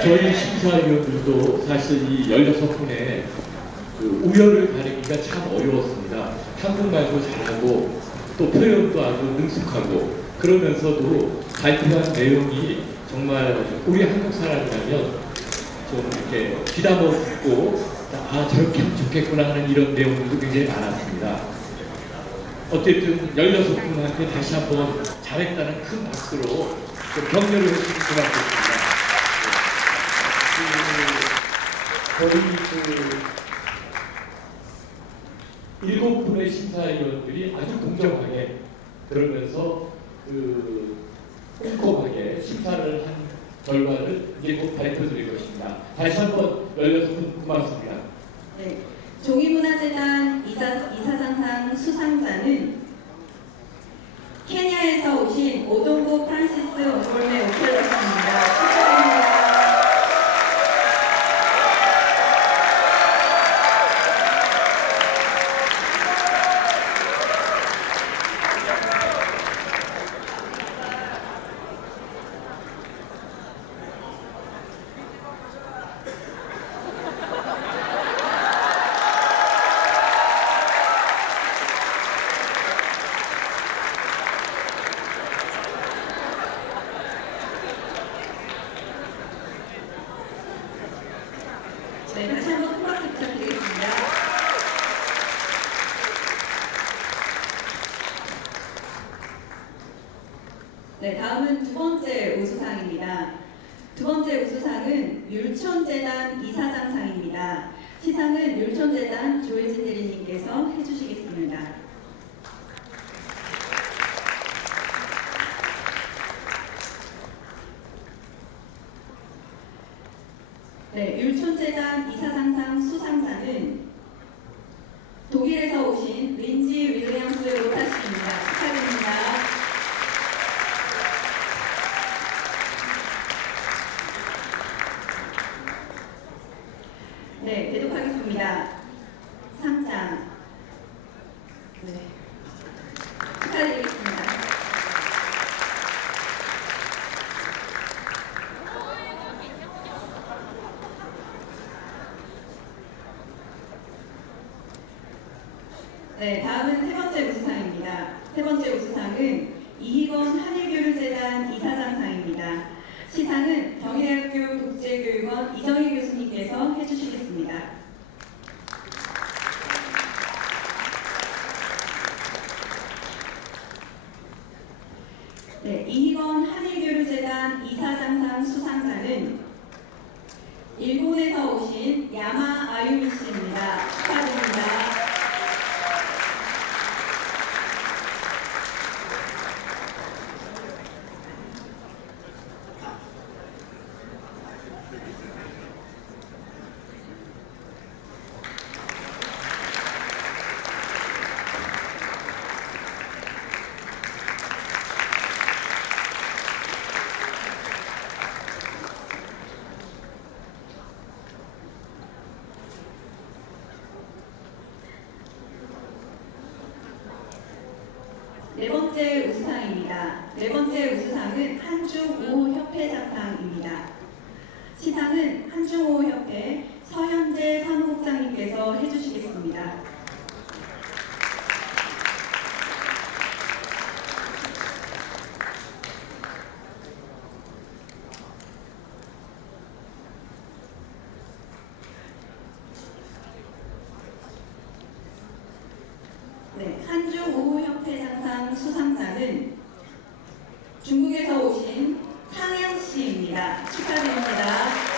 저희 심사위원들도 사실 이 16분의 그 우열을 가리기가 참 어려웠습니다. 한국말도 잘하고 또 표현도 아주 능숙하고 그러면서도 발표한 내용이 정말 우리 한국 사람이라면 좀 이렇게 귀담아 듣고 저렇게 하면 좋겠구나 하는 이런 내용들도 굉장히 많았습니다. 어쨌든 16분한테 다시 한번 잘했다는 큰 박수로 좀 격려를 해주시면 고맙겠습니다. 저희 7분의 심사위원들이 아주 공정하게 그러면서 꼼꼼하게 심사를 한 결과를 이제 곧 발표드릴 것입니다. 다시 한번 16분 고맙습니다. 네, 종이문화재단 이사장상 수상자는 케냐에서 오신 오동고 프란시스 옹골메 오켈러스입니다. 축하드립니다. 네, 다시 한번 큰 박수 부탁드리겠습니다. 네, 다음은 두 번째 우수상입니다. 두 번째 우수상은 율촌재단 이사장상입니다. 시상은 율촌재단 조혜진 대리님께서 해주시겠습니다. 네, 율촌재단 이사장상 수상자는 독일에서 오신 린지 윌리엄스 로타씨입니다. 축하드립니다. 네, 대독하겠습니다. 상장. 네, 축하드리겠습니다. 네, 다음은 세 번째 우수상입니다. 세 번째 우수상은 이희건 한일교류재단 이사장상입니다. 시상은 경희대학교 국제교육원 이정희 교수님께서 해주시겠습니다. 네, 이희건 한일교류재단 이사장상 수상자는 일본에서 오신 야마 아유미 씨입니다. 축하드립니다. 네 번째 우수상입니다. 네 번째 우수상은 한중우협회상입니다. 시상은 한중우협회 서현재 사무국장님께서 해주시겠습니다. 네, 한중우협회상상 수상자는 중국에서 오신 상현 씨입니다. 축하드립니다.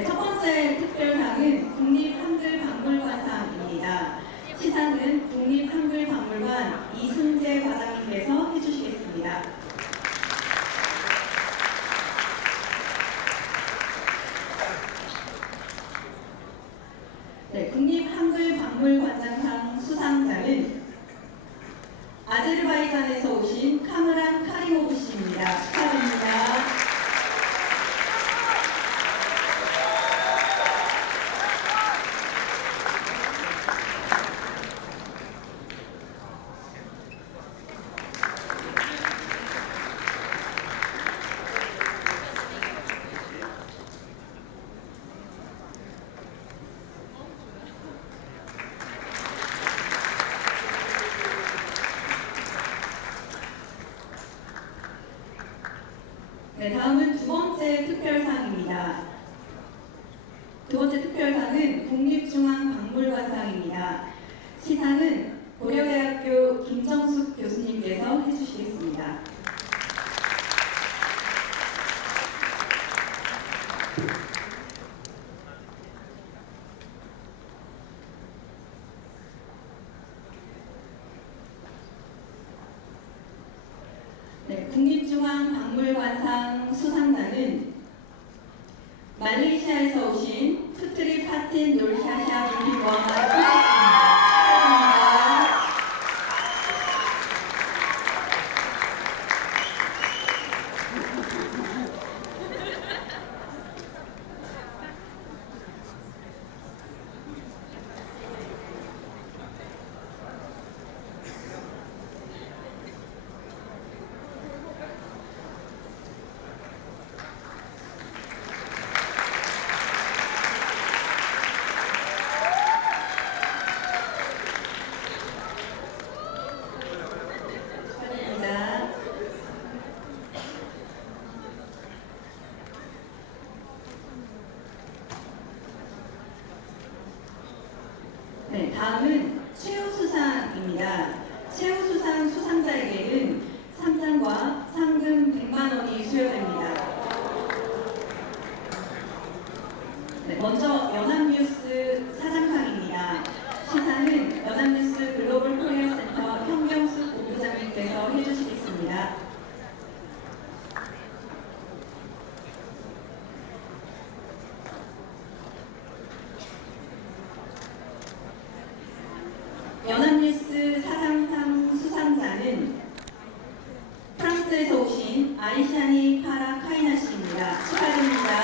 네, 첫 번째 특별상은 국립한글박물관상입니다. 시상은 국립한글박물관 이순재 과장님께서 해주시겠습니다. 네, 국립한글박물관상 수상자는 아제르바이잔에서 오신 카므란 카리모브 씨입니다. 축하드립니다. 네, 다음은 두 번째 특별상입니다. 두 번째 특별상은 국립중앙박물관상입니다. 시상은 고려대학교 김정숙 교수님께서 해주시겠습니다. 네, 국립중앙박물관상 수상자는 말레이시아에서 오신 푸트리 파틴 놀샤샤 불피와마 축하드립니다. 네, 다음은 최우수상입니다. 최우수상 수상자에게는 상장과 상금 100만 원이 수여됩니다. 네, 먼저 연합뉴스 사장상입니다. 시상은 연합뉴스 글로벌 코리아 센터 현경수 본부장님께서 해주시겠습니다. 연합뉴스 사장상 수상자는 프랑스에서 오신 아이샤니 파라 카이나 씨입니다. 축하드립니다.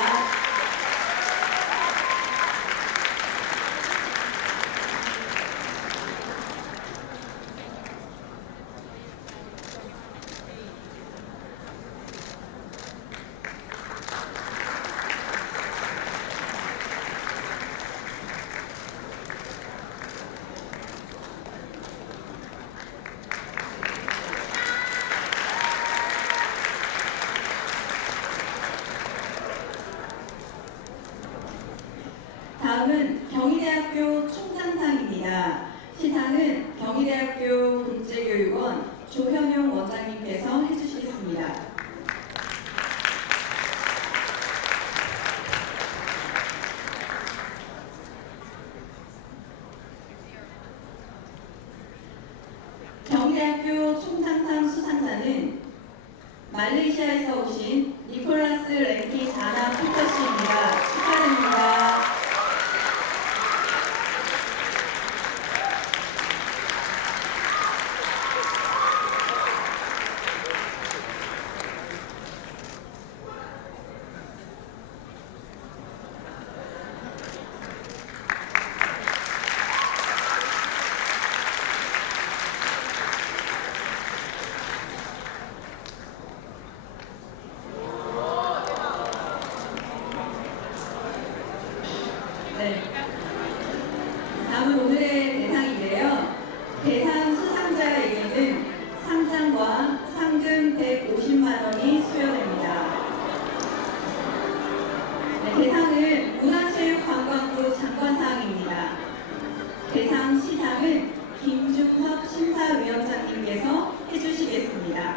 다음은 경희대학교 총장상입니다. 시상은 경희대학교 국제교육원 조현용 원장님께서 해주시겠습니다. 경희대학교 총장상 수상자는 말레이시아에서 오신 니콜라스 랭키 다나 피터 씨입니다. 축하드립니다. 네. 다음은 오늘의 대상인데요. 대상 수상자에게는 상장과 상금 150만 원이 수여됩니다. 네, 대상은 문화체육관광부 장관상입니다. 대상 시상은 김중섭 심사위원장님께서 해주시겠습니다.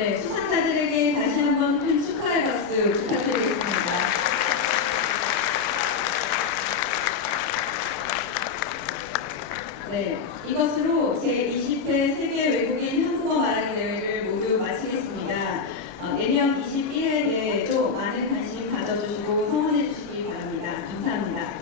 네, 수상자들에게 다시 한번 큰 축하의 박수 부탁드리겠습니다. 네, 이것으로 제20회 세계 외국인 한국어 말하기 대회를 모두 마치겠습니다. 내년 21회 대회에도 많은 관심 가져주시고 성원해 주시기 바랍니다. 감사합니다.